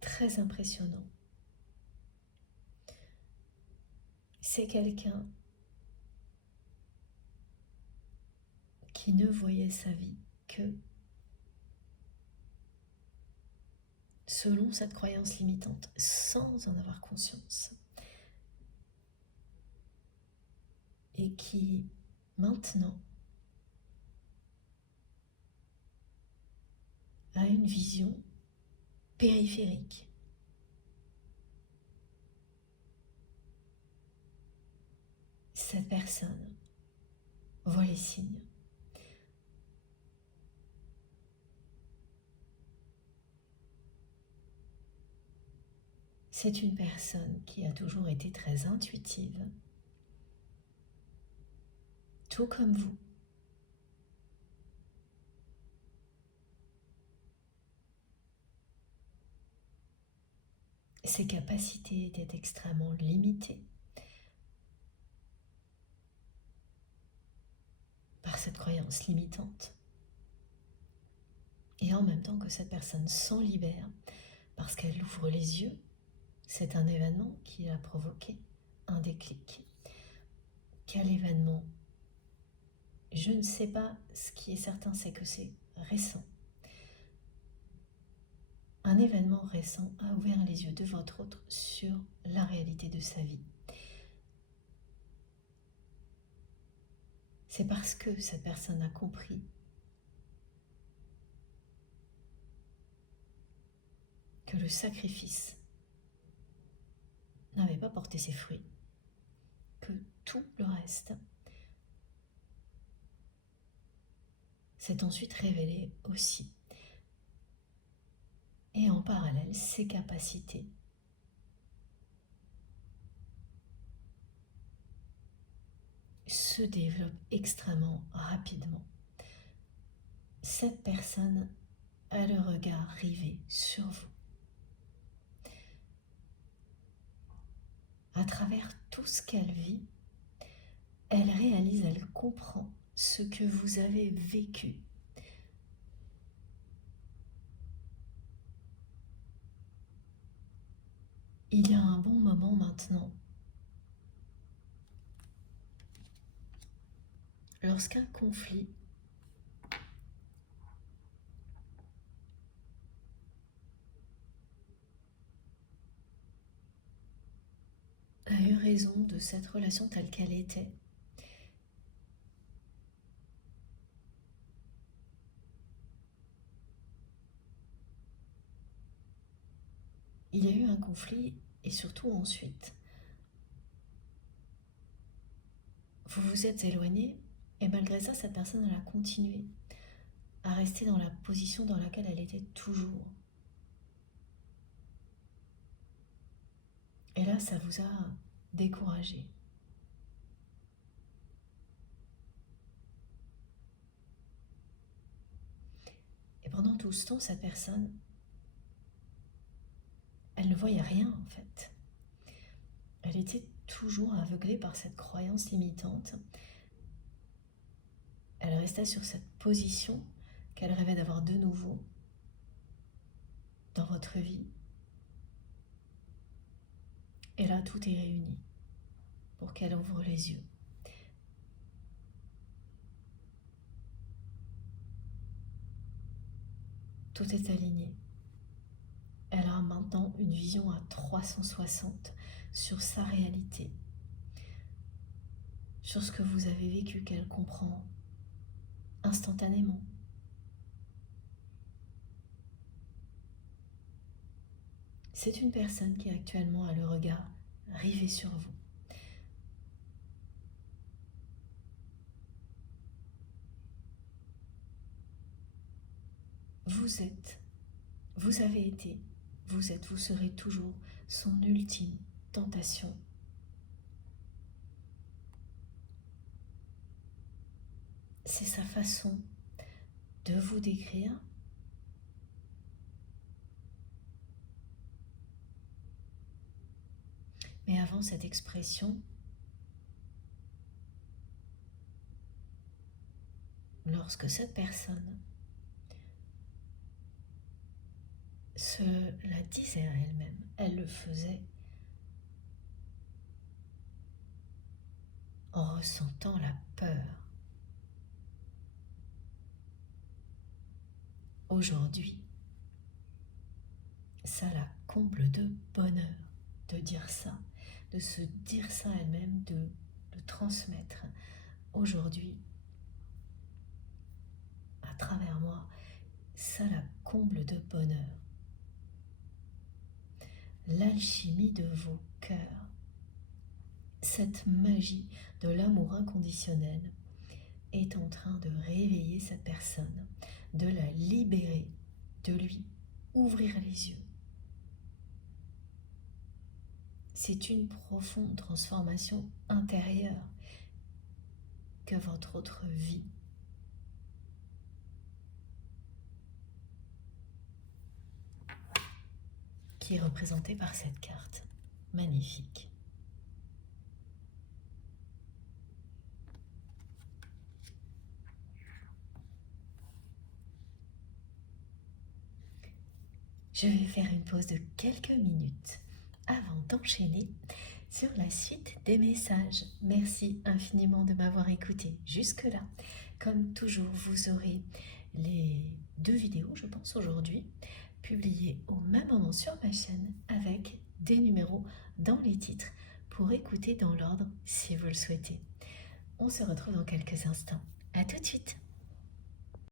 très impressionnant. C'est quelqu'un qui ne voyait sa vie que selon cette croyance limitante, sans en avoir conscience. Et qui, maintenant, a une vision périphérique. Cette personne voit les signes. C'est une personne qui a toujours été très intuitive, tout comme vous. ses capacités étaient extrêmement limitées par cette croyance limitante. Et en même temps que cette personne s'en libère, parce qu'elle ouvre les yeux, c'est un événement qui a provoqué un déclic. Quel événement? Je ne sais pas, ce qui est certain, c'est que c'est récent. Un événement récent a ouvert les yeux de votre autre sur la réalité de sa vie. C'est parce que cette personne a compris que le sacrifice n'avait pas porté ses fruits, que tout le reste s'est ensuite révélé aussi. Et en parallèle, ses capacités se développent extrêmement rapidement. Cette personne a le regard rivé sur vous. À travers tout ce qu'elle vit, elle réalise, elle comprend ce que vous avez vécu. Il y a un bon moment maintenant, lorsqu'un conflit a eu raison de cette relation telle qu'elle était, il y a eu un conflit et surtout ensuite, vous vous êtes éloigné et malgré ça, cette personne elle a continué à rester dans la position dans laquelle elle était toujours. Et là, ça vous a découragé. Et pendant tout ce temps, cette personne, elle ne voyait rien en fait. Elle était toujours aveuglée par cette croyance limitante. Elle restait sur cette position qu'elle rêvait d'avoir de nouveau dans votre vie. Et là, tout est réuni pour qu'elle ouvre les yeux. Tout est aligné. Elle a maintenant une vision à 360 sur sa réalité, sur ce que vous avez vécu, qu'elle comprend instantanément. C'est une personne qui actuellement a le regard rivé sur vous. Vous êtes, vous avez été, vous êtes, vous serez toujours son ultime tentation. C'est sa façon de vous décrire. Mais avant cette expression, lorsque cette personne se la disait à elle-même, elle le faisait en ressentant la peur. Aujourd'hui, ça la comble de bonheur de dire ça, de se dire ça à elle-même, de le transmettre. Aujourd'hui, à travers moi, ça la comble de bonheur. L'alchimie de vos cœurs, cette magie de l'amour inconditionnel est en train de réveiller cette personne, de la libérer, de lui ouvrir les yeux. C'est une profonde transformation intérieure que votre autre vie. qui est représenté par cette carte. Magnifique. Je vais faire une pause de quelques minutes avant d'enchaîner sur la suite des messages. Merci infiniment de m'avoir écouté jusque-là. Comme toujours, vous aurez les 2 vidéos, je pense, aujourd'hui, publiées au même moment sur ma chaîne avec des numéros dans les titres pour écouter dans l'ordre si vous le souhaitez. On se retrouve dans quelques instants. À tout de suite!